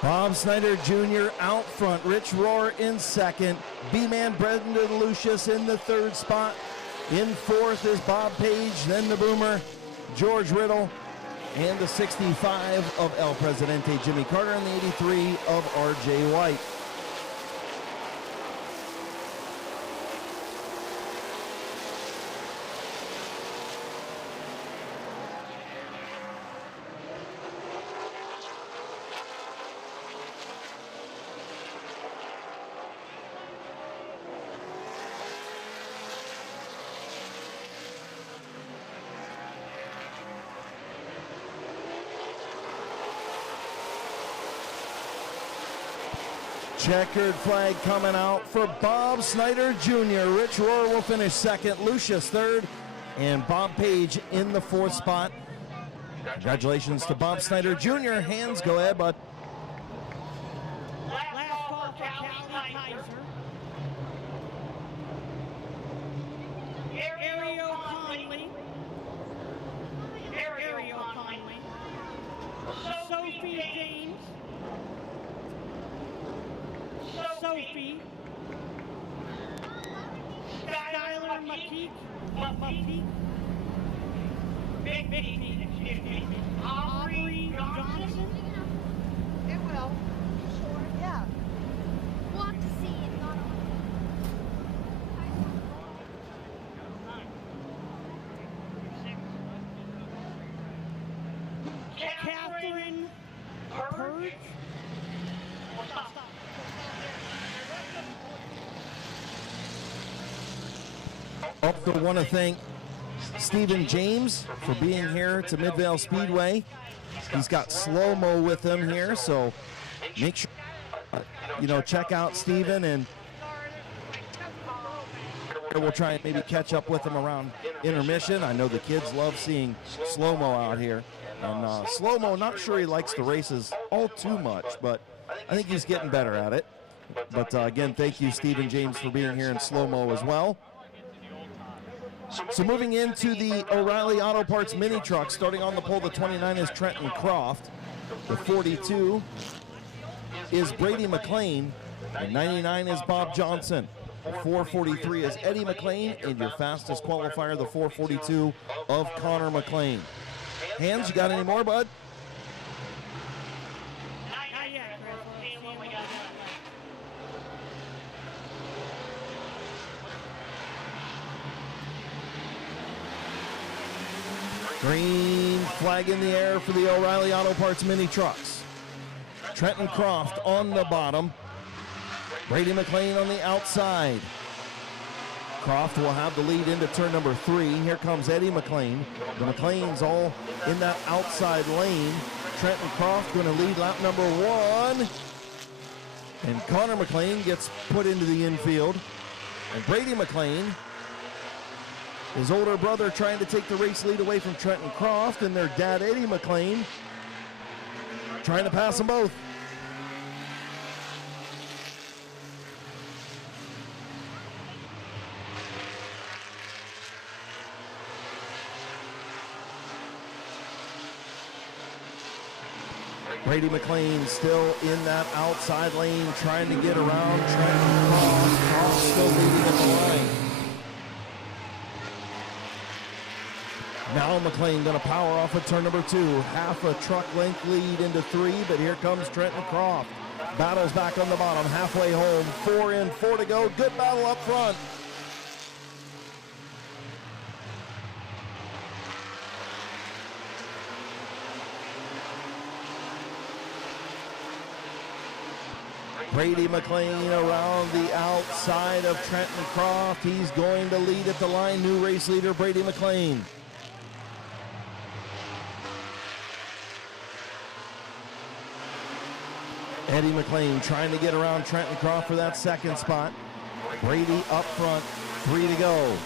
Bob Snyder Jr. out front. Rich Rohr in second. B-Man Brendan Lucius in the 3rd spot. In 4th is Bob Page, then the Boomer, George Riddle, and the 65 of El Presidente Jimmy Carter, and the 83 of RJ White. Checkered flag coming out for Bob Snyder Jr. Rich Rohr will finish second, Lucius third, and Bob Page in the fourth spot. Congratulations to Bob Snyder Jr. Hands, go ahead, bud. Last call for Callie Kaiser. Ariel Conley. Ariel Conley. Sophie James. Sophie. Skylar McKeek. Big Aubrey Johnson. It will. Sure. Yeah. We'll have to see it. Not Catherine Purge. Also want to thank Stephen James for being here to Midvale Speedway. He's got slow-mo with him here, so make sure, check out Stephen, and we'll try and maybe catch up with him around intermission. I know the kids love seeing slow-mo out here. And slow-mo, not sure he likes the races all too much, but I think he's getting better at it. But again, thank you, Stephen James, for being here in slow-mo as well. So moving into the O'Reilly Auto Parts mini truck, starting on the pole, the 29 is Trenton Croft. The 42 is Brady McLean. The 99 is Bob Johnson. The 443 is Eddie McLean, and your fastest qualifier, the 442 of Connor McLean. Hands, you got any more, bud? Not yet, Chris. We'll see what we got. Green flag in the air for the O'Reilly Auto Parts mini trucks. Trenton Croft on the bottom. Brady McLean on the outside. Croft will have the lead into turn number 3. Here comes Eddie McLean. The McLeans all in that outside lane. Trenton Croft going to lead lap number 1. And Connor McLean gets put into the infield. And Brady McLean, his older brother, trying to take the race lead away from Trenton Croft, and their dad, Eddie McLean, trying to pass them both. Brady McLean still in that outside lane, trying to get around Trenton Croft. Croft still leading at the line. Now McLean going to power off at turn number 2. Half a truck length lead into 3, but here comes Trenton Croft. Battles back on the bottom, halfway home. 4 in, 4 to go. Good battle up front. Brady McLean around the outside of Trenton Croft. He's going to lead at the line. New race leader, Brady McLean. Eddie McLean trying to get around Trenton Croft for that second spot. Brady up front, 3 to go.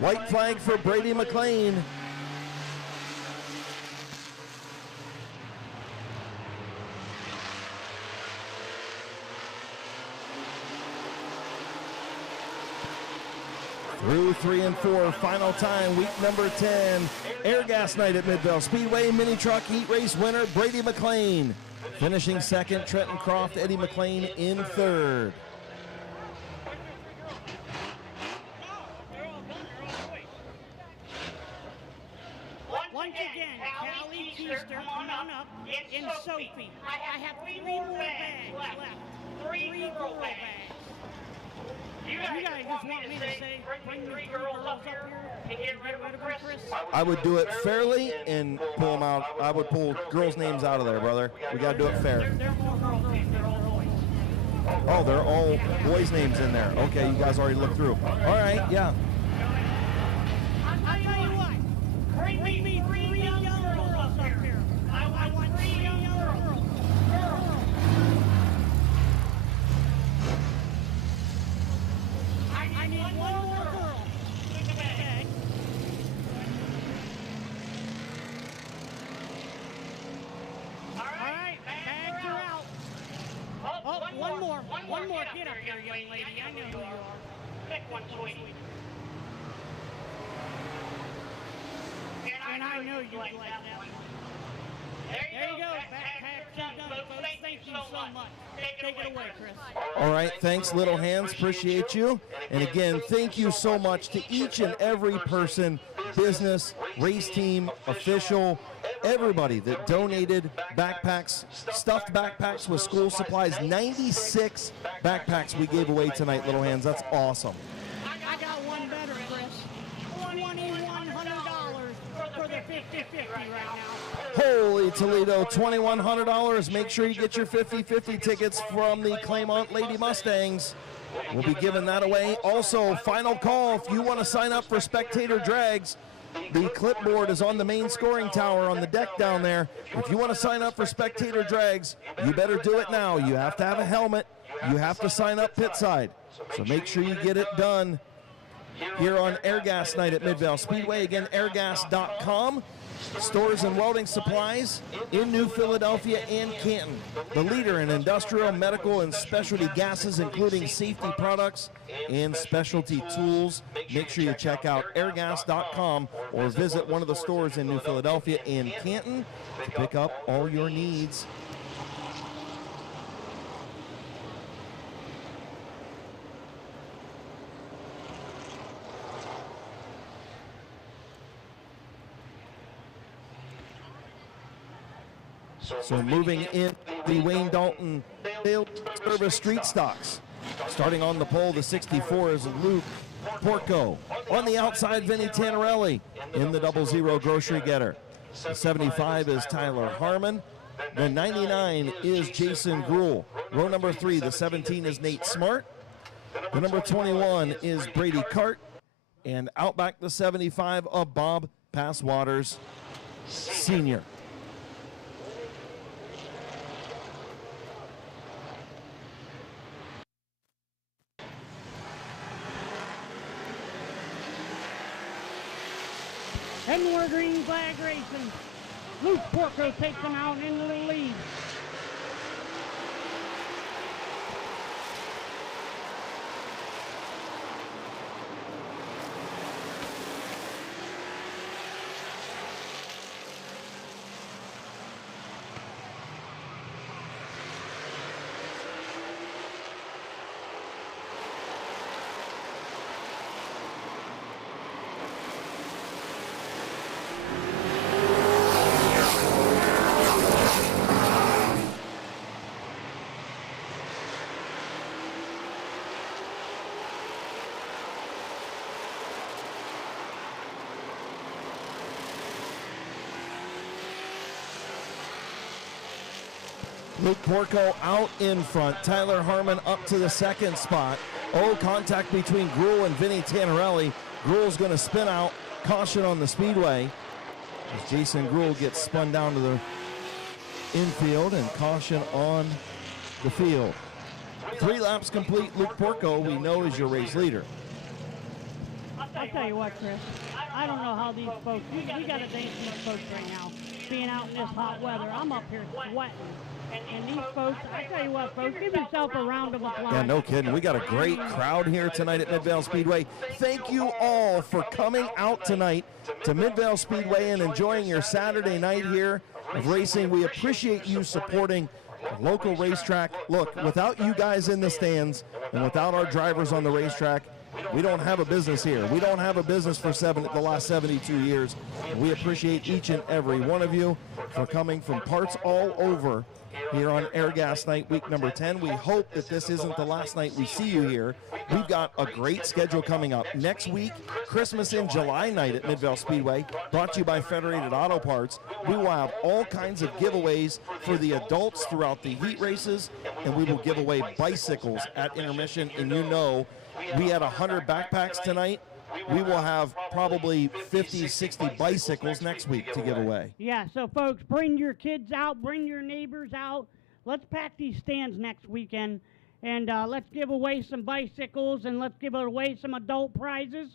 White flag for Brady McLean. Through 3 and 4, final time, week number 10. Air Gas Night at Midvale Speedway. Mini Truck Heat Race winner, Brady McLean. Finishing second, Trenton Croft, Eddie McLean in third. Once again, Callie Keister, come on up, and Sophie. I have 3 more bags left. 3 girl bags. You guys just want me to say, bring the 3 girls up here and get rid of Chris? I would do it fairly and pull them out. I would pull girls' names out of there, brother. We got to do it fair. They're more girls than they're all boys. Oh, they're all boys' names in there. Okay, you guys already looked through. All right, yeah. I'll tell you what. Bring me 3 young girls up here. I want 3 young girls. I need one more girl. Okay. All right, bags are out. Oh, one more. Get up here, young lady. I know who you are. Pick one, sweetie. And I know you like that one. There you go. Backpacks are done, folks. Thank you so much. Take it away, Chris. All right, thanks, Little Hands. Appreciate you. And again, thank you so much to each and every person, business, race team, official, everybody that donated backpacks, stuffed backpacks with school supplies. 96 backpacks we gave away tonight, Little Hands. That's awesome. I got one better, Chris. $2,100 for the 50-50 right now. Holy Toledo, $2,100. Make sure you get your 50-50 tickets from the Claymont Lady Mustangs. We'll be giving that away. Also, final call, if you want to sign up for spectator drags, the clipboard is on the main scoring tower on the deck down there. If you want to sign up for spectator drags, you better do it now. You have to have a helmet. You have to sign up pit side. So make sure you get it done here on Airgas Night at Mid-Vid Speedway. Again, airgas.com. Stores and welding supplies in New Philadelphia and Canton. The leader in industrial, medical, and specialty gases, including safety products and specialty tools. Make sure you check out airgas.com or visit one of the stores in New Philadelphia and Canton to pick up all your needs. So moving in the Wayne Dalton Field Service Street Stocks. Starting on the pole, the 64 is Luke Porco. On the outside, Vinny Tannerelli in the 00 Grocery Getter. The 75 is Tyler Harmon. The 99 is Jason Gruhl. Row number 3, the 17 is Nate Smart. The number 21 is Brady Cart. And out back the 75 of Bob Passwaters Sr. And we're green flag racing. Luke Porco takes them out into the lead. Luke Porco out in front. Tyler Harmon up to the second spot. Oh, contact between Gruhl and Vinny Tannerelli. Gruhl's going to spin out. Caution on the speedway as Jason Gruhl gets spun down to the infield, and caution on the field. 3 laps complete. Luke Porco, we know, is your race leader. I'll tell you what, Chris. I don't know how these folks, we got to thank these folks right now, being out in this hot weather. I'm up here sweating. And these folks, I tell you what, folks, give yourself a round of applause. Yeah, no kidding. We got a great crowd here tonight at Mid-Vid Speedway. Thank you all for coming out tonight to Mid-Vid Speedway and enjoying your Saturday night here of racing. We appreciate you supporting a local racetrack. Look, without you guys in the stands and without our drivers on the racetrack, we don't have a business here. We don't have a business for the last 72 years. And we appreciate each and every one of you for coming from parts all over here on Air Gas Night, week number 10. We hope that this isn't the last night we see you here. We've got a great schedule coming up. Next week, Christmas in July night at Mid-Vid Speedway, brought to you by Federated Auto Parts. We will have all kinds of giveaways for the adults throughout the heat races, and we will give away bicycles at intermission. And you know, we had 100 backpacks tonight. We will have probably 50, 60 bicycles next week to give away. Yeah, so folks, bring your kids out, bring your neighbors out. Let's pack these stands next weekend, and let's give away some bicycles, and let's give away some adult prizes,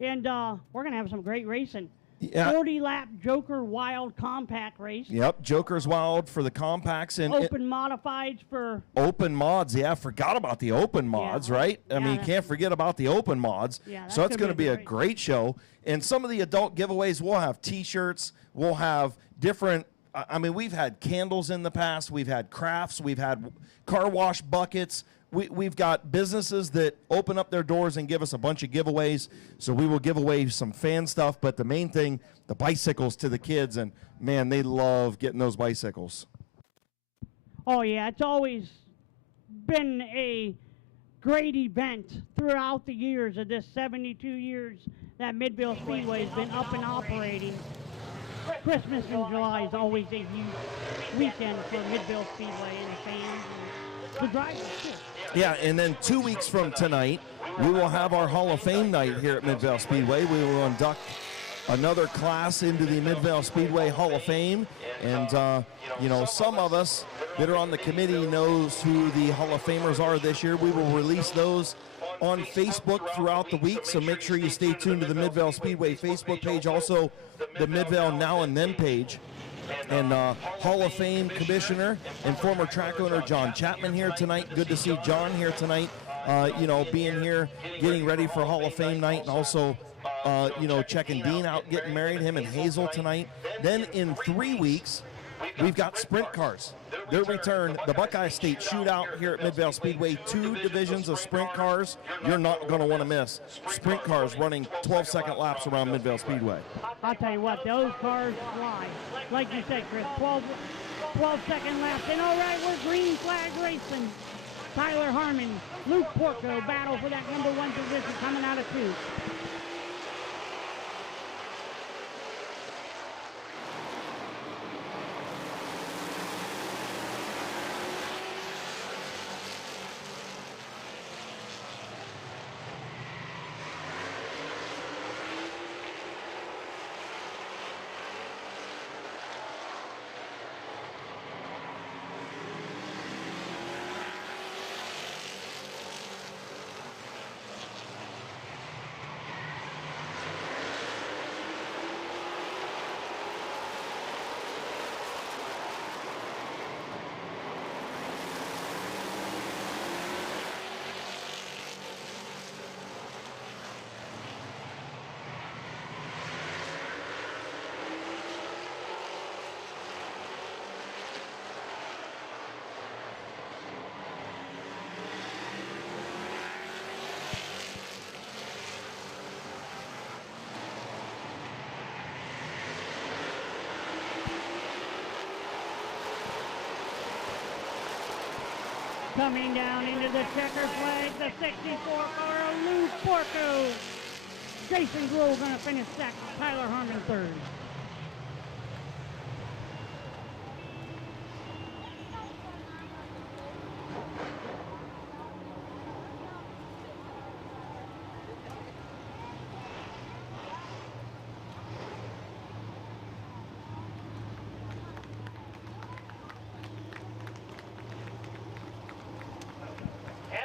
and we're going to have some great racing. Yeah. 40-lap Joker Wild Compact race. Yep, Joker's Wild for the compacts. And Open modifieds for... Open mods, yeah, forgot about the open mods, right? I mean, you Yeah, can't forget about the open mods. Yeah, So it's going to be a great great show. And some of the adult giveaways, we'll have T-shirts, we'll have different... I mean, we've had candles in the past, we've had crafts, we've had car wash buckets. We've got businesses that open up their doors and give us a bunch of giveaways. So we will give away some fan stuff, but the main thing, the bicycles to the kids. And, man, they love getting those bicycles. Oh, yeah, it's always been a great event throughout the years of this 72 years that Mid-Vid Speedway has been up and operating. Christmas in July is always a huge weekend for Mid-Vid Speedway and the fans and the drivers, too. Yeah, and then 2 weeks from tonight, we will have our Hall of Fame night here at Mid-Vid Speedway. We will induct another class into the Mid-Vid Speedway Hall of Fame. And, you know, some of us that are on the committee knows who the Hall of Famers are this year. We will release those on Facebook throughout the week, so make sure you stay tuned to the Mid-Vid Speedway Facebook page, also the Mid-Vid Now and Then page. And Hall of Fame commissioner and former track owner John Chapman here tonight. Good to see John here tonight, you know, being here, getting ready for Hall of Fame night, and also, you know, checking Dean out, getting married, him and Hazel tonight. Then in 3 weeks, we've got sprint cars. Their return, the Buckeye State Shootout here at Mid-Vid Speedway. 2 divisions of sprint cars you're not going to want to miss. Sprint cars running 12-second laps around Mid-Vid Speedway. I'll tell you what, those cars fly. Like you said, Chris, 12-second laps. And all right, we're green flag racing. Tyler Harmon, Luke Porco battle for that #1 position coming out of 2. Coming down into the checker flag, the 64 car, Lou Porco. Jason Grove going to finish second, Tyler Harmon third.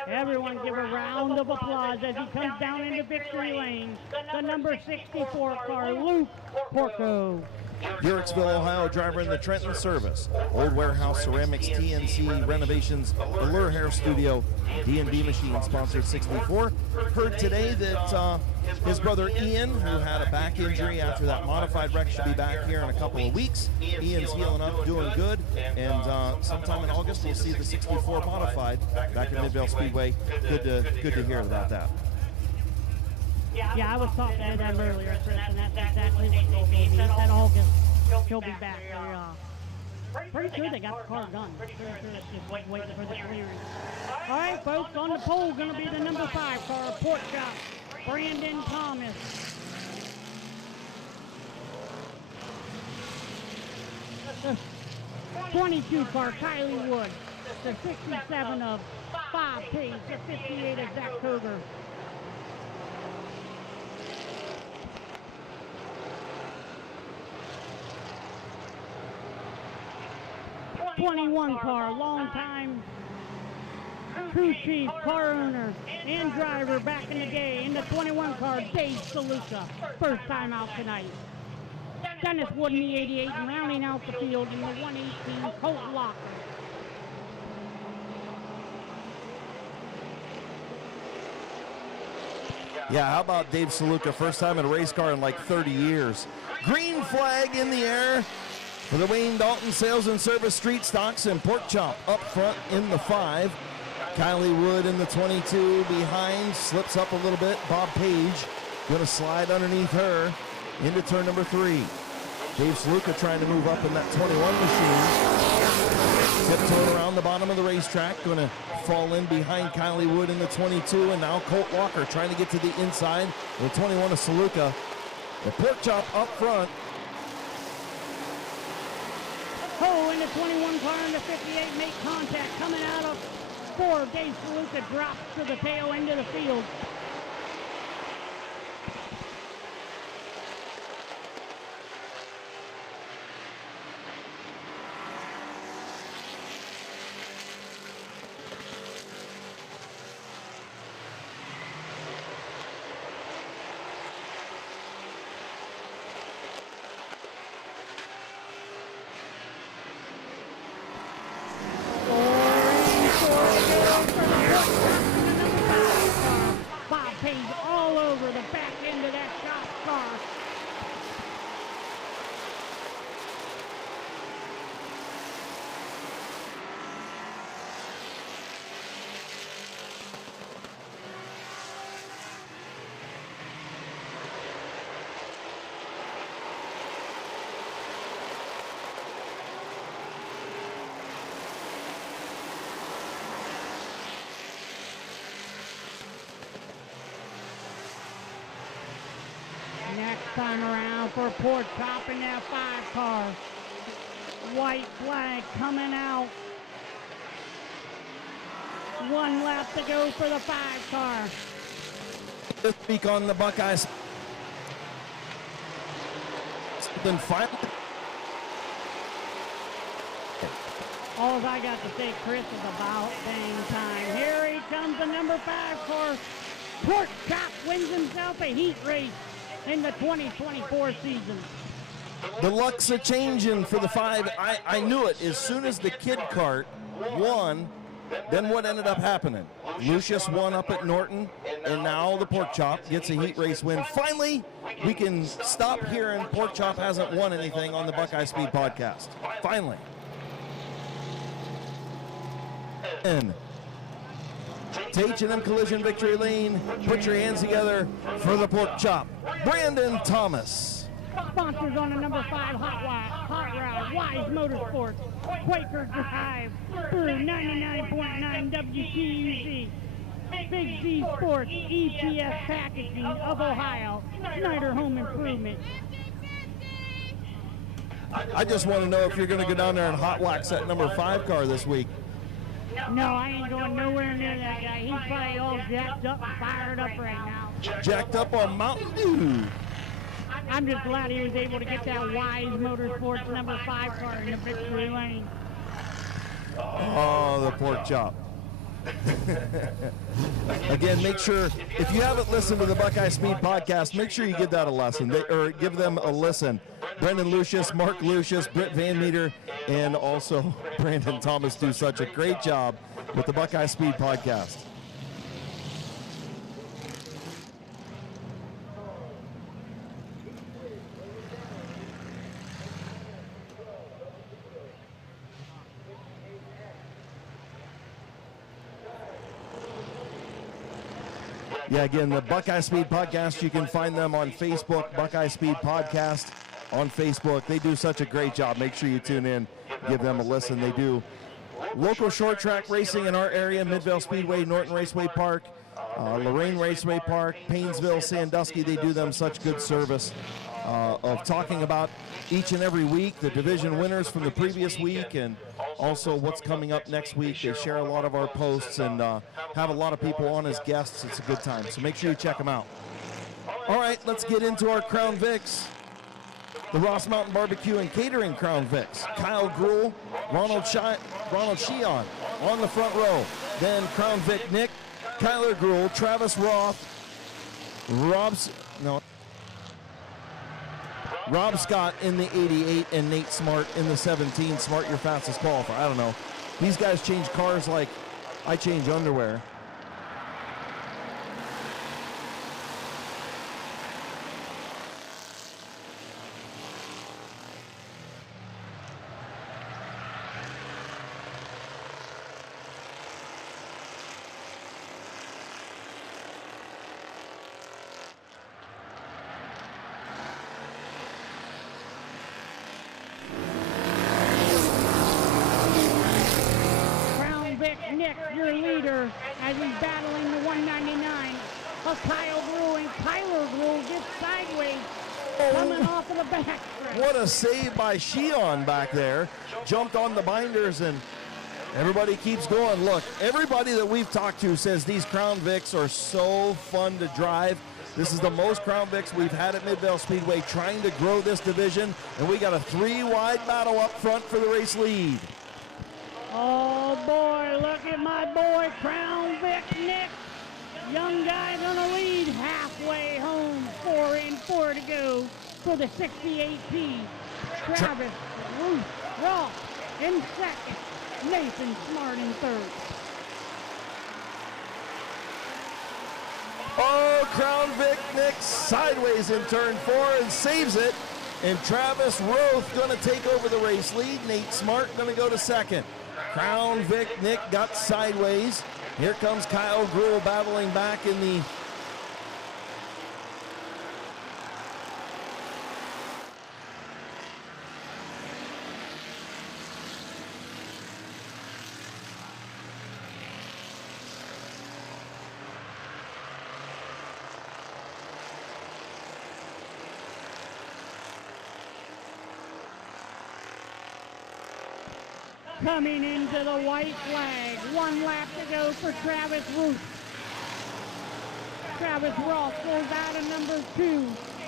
Everyone give a round of applause as he comes down into victory lane. The number 64 car, Luke Porco. Uricksville, Ohio driver in the Trenton service. Old Warehouse Ceramics, TNC Renovations, the Lure Hair Studio, D&B Machine sponsored 64. Heard today that his brother Ian, who had a back injury after that modified wreck, should be back here in a couple of weeks. Ian's healing up, doing good, and sometime in August we'll see the 64 modified back at Mid-Vid Speedway. Good to hear about that. Yeah, I was talking to them earlier, Chris, and that's exactly what they told me. He said August, she'll be back. Pretty sure they got the car done. Pretty sure it's just waiting for the clearance. All right, folks, on the pole going to be the number 5 car, Port Shop, Brandon Thomas. The 22 car, Kylie Wood. The 67 of Bob Page. The 58 of Zach Koger. 21 car, long time crew chief, car owner, and driver back in the day. In the 21 car, Dave Saluka, first time out tonight. Dennis Wood in the 88 and rounding out the field in the 118, Colt Locker. Yeah, how about Dave Saluka, first time in a race car in like 30 years. Green flag in the air for the Wayne Dalton Sales and Service Street Stocks and Pork Chop up front in the 5. Kylie Wood in the 22 behind, slips up a little bit. Bob Page going to slide underneath her into turn number 3. Dave Saluka trying to move up in that 21 machine. Tiptoeing around the bottom of the racetrack, going to fall in behind Kylie Wood in the 22, and now Colt Walker trying to get to the inside. The 21 of Saluka. The Pork Chop up front. Oh, in the 21 car and the 58 make contact. Coming out of 4, Dave Saluka drops to the tail end of the field. Bob Page all over the back end of that shop car. Next time around for Port Chop in that 5 car. White flag coming out. 1 lap to go for the 5 car. This week on the Buckeyes. Then finally. All I got to say, Chris, is about dang time. Here he comes, the number 5 car. Port Chop wins himself a heat race in the 2024 season. The luck's a changing for the 5. I knew it. As soon as the kid cart won, then what ended up happening? Lucius won up at Norton, and now the Pork Chop gets a heat race win. Finally, we can stop hearing Pork Chop hasn't won anything on the Buckeye Speed podcast. Finally. And to H&M Collision Victory Lane, put your hands together for the Pork Chop. Brandon Thomas. Sponsors on the number 5 Hot Rod, Wise Motorsports, Quaker Drive, through 99.9 WTUZ, Big Z Sports, EPS Packaging of Ohio, Snyder Home Improvement. I just want to know if you're going to go down there and hot wax that number 5 car this week. No, I ain't going nowhere near that guy. He's probably all jacked up and fired up right now. Jacked up on Mountain Dew. I'm just glad he was able to get that Wise Motorsports number 5 car in the victory lane. Oh, the Pork Chop. Again, make sure, if you haven't listened to the Buckeye Speed podcast, make sure you give that a listen, or give them a listen. Brendan Lucius, Mark Lucius, Britt Van Meter, and also Brandon Thomas do such a great job with the Buckeye Speed podcast. Yeah, again, the Buckeye Speed Podcast, you can find them on Facebook, Buckeye Speed Podcast on Facebook. They do such a great job. Make sure you tune in, give them a listen. They do local short track racing in our area, Midvale Speedway, Norton Raceway Park, Lorraine Raceway Park, Paynesville, Sandusky. They do them such good service of talking about each and every week, the division winners from the previous week, and also what's coming up next week. They share a lot of our posts and have a lot of people on as guests. It's a good time, so make sure you check them out. All right, let's get into our Crown Vics. The Ross Mountain Barbecue and Catering Crown Vics. Kyle Gruhl, Ronald Sheehan on the front row. Then Crown Vic Nick, Kyler Gruhl, Travis Roth, Rob Scott in the 88, and Nate Smart in the 17. Smart, your fastest qualifier. I don't know. These guys change cars like I change underwear. Nick, your leader, as he's battling the 199 of Kyle Gruhl, and Kyler Gruhl gets sideways coming off of the back. What a save by Sheehan back there. Jumped on the binders, and everybody keeps going. Look, everybody that we've talked to says these Crown Vics are so fun to drive. This is the most Crown Vics we've had at Midvale Speedway, trying to grow this division, and we got a 3-wide battle up front for the race lead. Oh boy, look at my boy Crown Vic Nick. Young guy gonna lead halfway home. 4 and 4 to go for the 68P. Travis Roth in second. Nathan Smart in third. Oh, Crown Vic Nick sideways in turn 4 and saves it. And Travis Roth going to take over the race lead. Nate Smart going to go to second. Crown Vic Nick got sideways. Here comes Kyle Gruhl battling back in the coming into the white flag. 1 lap to go for Travis Roth. Travis Roth goes out of number 2.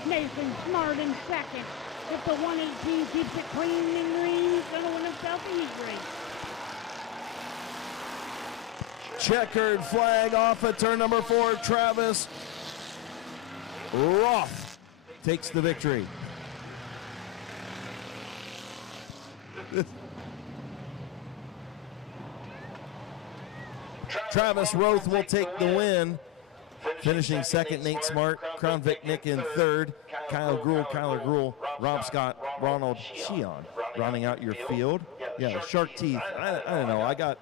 Nathan Smart in second. If the 118 keeps it clean and green, he's going to win himself a heat race. checkered flag off at turn number 4. Travis Roth takes the victory. Travis Roth will take the win. Finishing second, Nate Smart. Crown Vic Nick in third. Kyler Gruhl, Rob Scott, Ronald Sheehan rounding out your field. Yeah, the shark teeth. I don't know. I got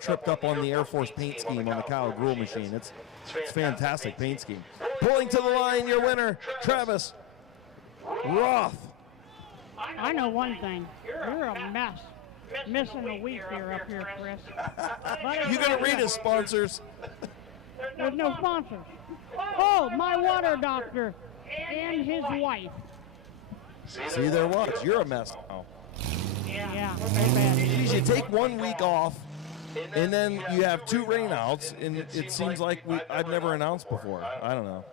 tripped up on the Air Force paint scheme on the Kyle Gruhl machine. It's fantastic paint scheme. Pulling to the line, your winner, Travis Roth. I know one thing. You're a mess. Missing a week here up here, Chris. You gonna read his sponsors? There's no sponsors. Oh, my water doctor and his wife. See their watch. You're a mess now. Yeah, so bad. Geez, you take 1 week off, and then you have 2 rainouts, and it seems like I've never announced before. I don't know.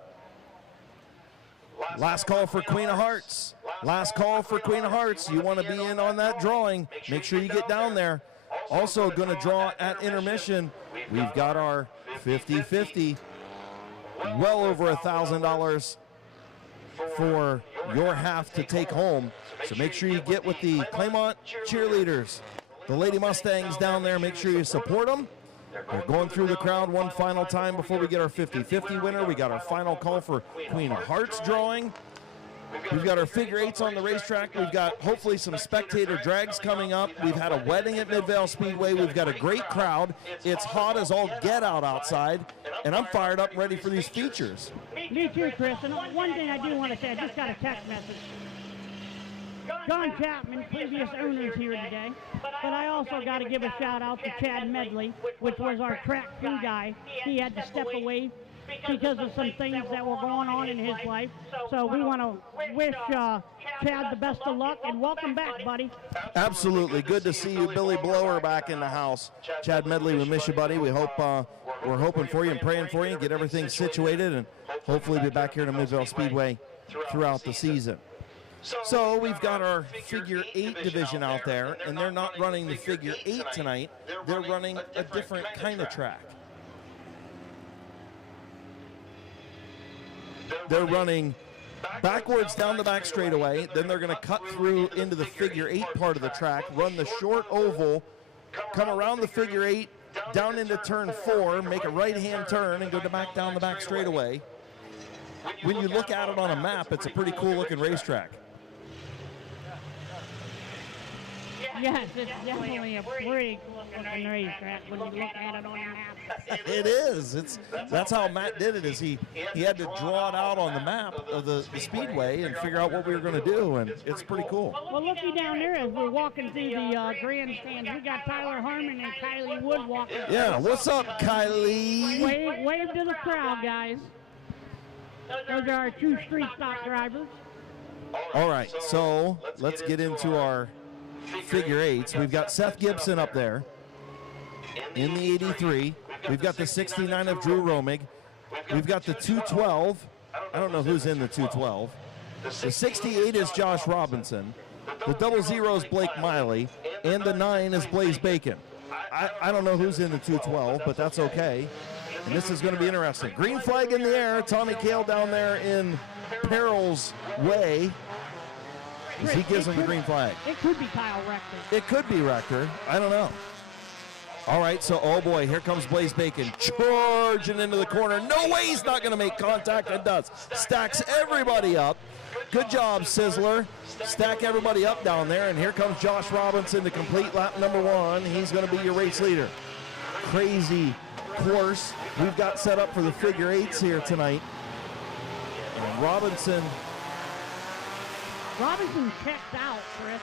Last call for Queen of Hearts. Last call for Queen of Hearts. You want to be in on that drawing. Make sure you get down there. Also going to draw at intermission. We've got our 50-50. Well over $1,000 for your half to take home. So make sure you get with the Claymont cheerleaders. The Lady Mustangs down there, make sure you support them. They're going through the crowd one final time before we get our 50-50 winner. We got our final call for Queen of Hearts drawing. We've got our figure eights on the racetrack. We've got hopefully some spectator drags coming up. We've had a wedding at Mid-Vid Speedway. We've got a great crowd. It's hot as all get out outside, and I'm fired up and ready for these features. Me too, Chris. And one thing I do want to say, I just got a text message. John Chapman, previous owners here today, but I also got to give a shout out to Chad Medley, which was our track crew guy. He had to step away because of some things that were going on in his life. So we want to wish Chad the best of luck and welcome back, buddy. Absolutely. Good to see you, Billy Blower, back in the house. Chad Medley, we miss you, buddy. We hope we're hoping for you and praying for you and get everything situated and hopefully be back here to Mid-Vid Speedway throughout the season. So we've got our figure eight division out there, and they're not running the figure eight tonight. They're running a different kind of track. They're running backwards down the back straightaway, then they're going to cut through into the figure eight part of the track, run the short oval, come around the figure eight, down into turn 4, make a right-hand turn, and go back down the back straightaway. When you look at it on a map, it's a pretty cool-looking racetrack. Yes, it's definitely a pretty cool-looking racetrack when you look at it on the map. It is. That's how Matt did it. Is he had to draw it out on the map of the speedway and figure out what we were going to do, and it's pretty cool. Well, looky down there as we're walking through the grandstand. We got Tyler Harmon and Kylie Wood walking. Yeah, what's up, Kylie? Wave to the crowd, guys. Those are our two street stock drivers. All right, so let's get into our figure eights. We've got Seth Gibson up there in the 83. We've got the 69 of Drew Romig. We've got the 212. I don't know who's in the 212. The 68 is Josh Robinson. The 00 is Blake Miley. And the 9 is Blaze Bacon. I don't know who's in the 212, but that's okay. And this is going to be interesting. Green flag in the air. Tommy Kale down there in Perril's way. As he gives him the green flag. It could be Kyle Rector. It could be Rector. I don't know. All right, so, oh boy, here comes Blaze Bacon charging into the corner. No way he's not going to make contact, and does. Stacks everybody up. Good job, Sizzler. Stack everybody up down there, and here comes Josh Robinson to complete lap number 1. He's going to be your race leader. Crazy course we've got set up for the figure eights here tonight. And Robinson checks out, Chris.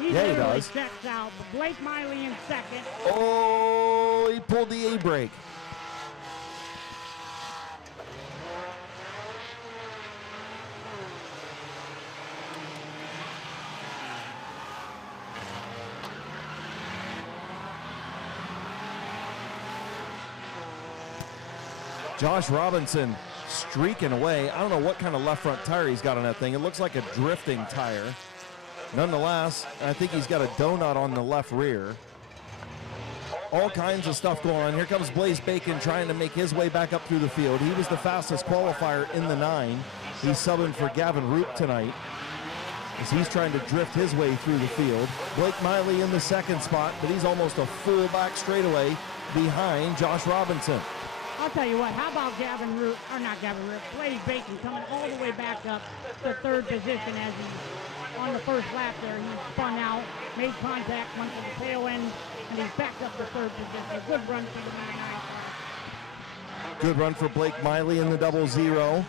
He does. Checks out. But Blake Miley in second. Oh, he pulled the A-brake. Josh Robinson streaking away. I don't know what kind of left front tire he's got on that thing. It looks like a drifting tire. Nonetheless, I think he's got a donut on the left rear. All kinds of stuff going on. Here comes Blaze Bacon trying to make his way back up through the field. He was the fastest qualifier in the 9. He's subbing for Gavin Root tonight as he's trying to drift his way through the field. Blake Miley in the 2nd spot, but he's almost a full back straightaway behind Josh Robinson. I'll tell you what, how about Blaze Bacon coming all the way back up to 3rd position as he, on the first lap there, he spun out, made contact, went to the tail end, and he's back up to 3rd position. A good run for the 99. Good run for Blake Miley in the 00.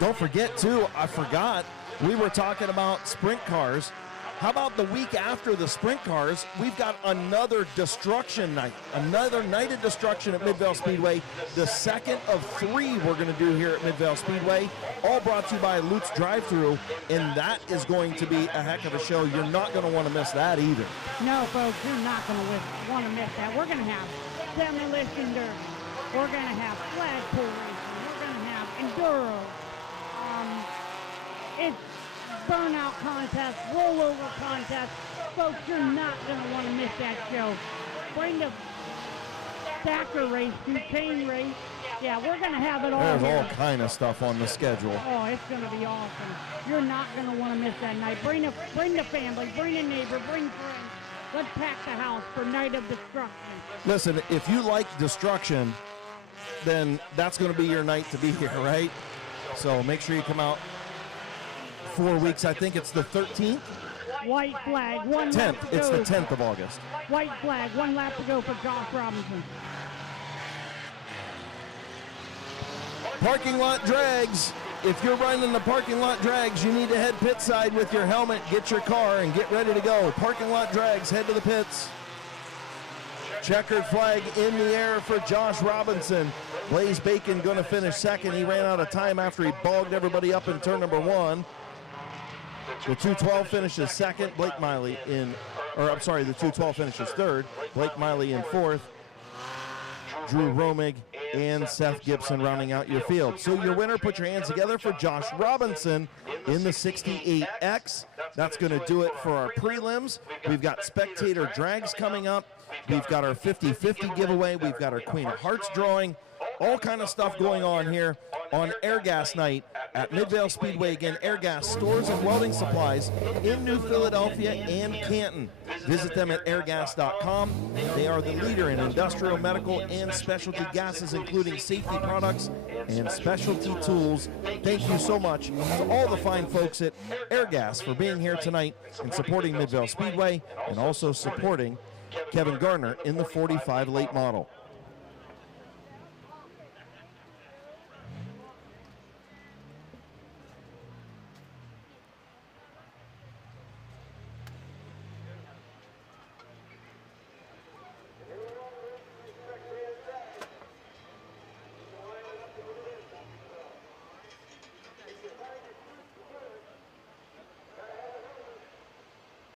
Don't forget, too, I forgot, we were talking about sprint cars. How about the week after the sprint cars, we've got another destruction night. Another night of destruction at Mid-Vid Speedway. The 2nd of 3 we're going to do here at Mid-Vid Speedway. All brought to you by Lute's Drive-Thru. And that is going to be a heck of a show. You're not going to want to miss that either. No, folks, you're not going to want to miss that. We're going to have demolition derby. We're going to have flagpole racing. We're going to have enduro. It's burnout contest, rollover contest. Folks, you're not going to want to miss that show. Bring the stacker race, chain race. Yeah, we're going to have it all. There's here. all kind of stuff on the schedule. Oh, it's going to be awesome. You're not going to want to miss that night. Bring the family, bring a neighbor, bring friends. Let's pack the house for Night of Destruction. Listen, if you like destruction, then that's going to be your night to be here, right? So make sure you come out 4 weeks. I think it's the 13th, White flag, 1 lap 10th. to It's go. the 10th of August. White flag, 1 lap to go for Josh Robinson. Parking lot drags. If you're running the parking lot drags, you need to head pit side with your helmet, get your car, and get ready to go. Parking lot drags, head to the pits. Checkered flag in the air for Josh Robinson. Blaze Bacon going to finish second. He ran out of time after he bogged everybody up in turn number 1. The 212 finishes second. Blake Miley the 212 finishes third. Blake Miley in fourth. Drew Romig and Seth Gibson rounding out your field. So your winner, put your hands together for Josh Robinson in the 68X. That's going to do it for our prelims. We've got spectator drags coming up. We've got our 50-50 giveaway. We've got our Queen of Hearts drawing. All kind of stuff going on here on Air Gas Night at Midvale Speedway. Again, Air Gas stores and welding supplies in New Philadelphia and Canton. Visit them at airgas.com. They are the leader in industrial, medical, and specialty gases, including safety products and specialty tools. Thank you so much to all the fine folks at Air Gas for being here tonight and supporting Midvale Speedway and also supporting Kevin Gardner in the 45 late model.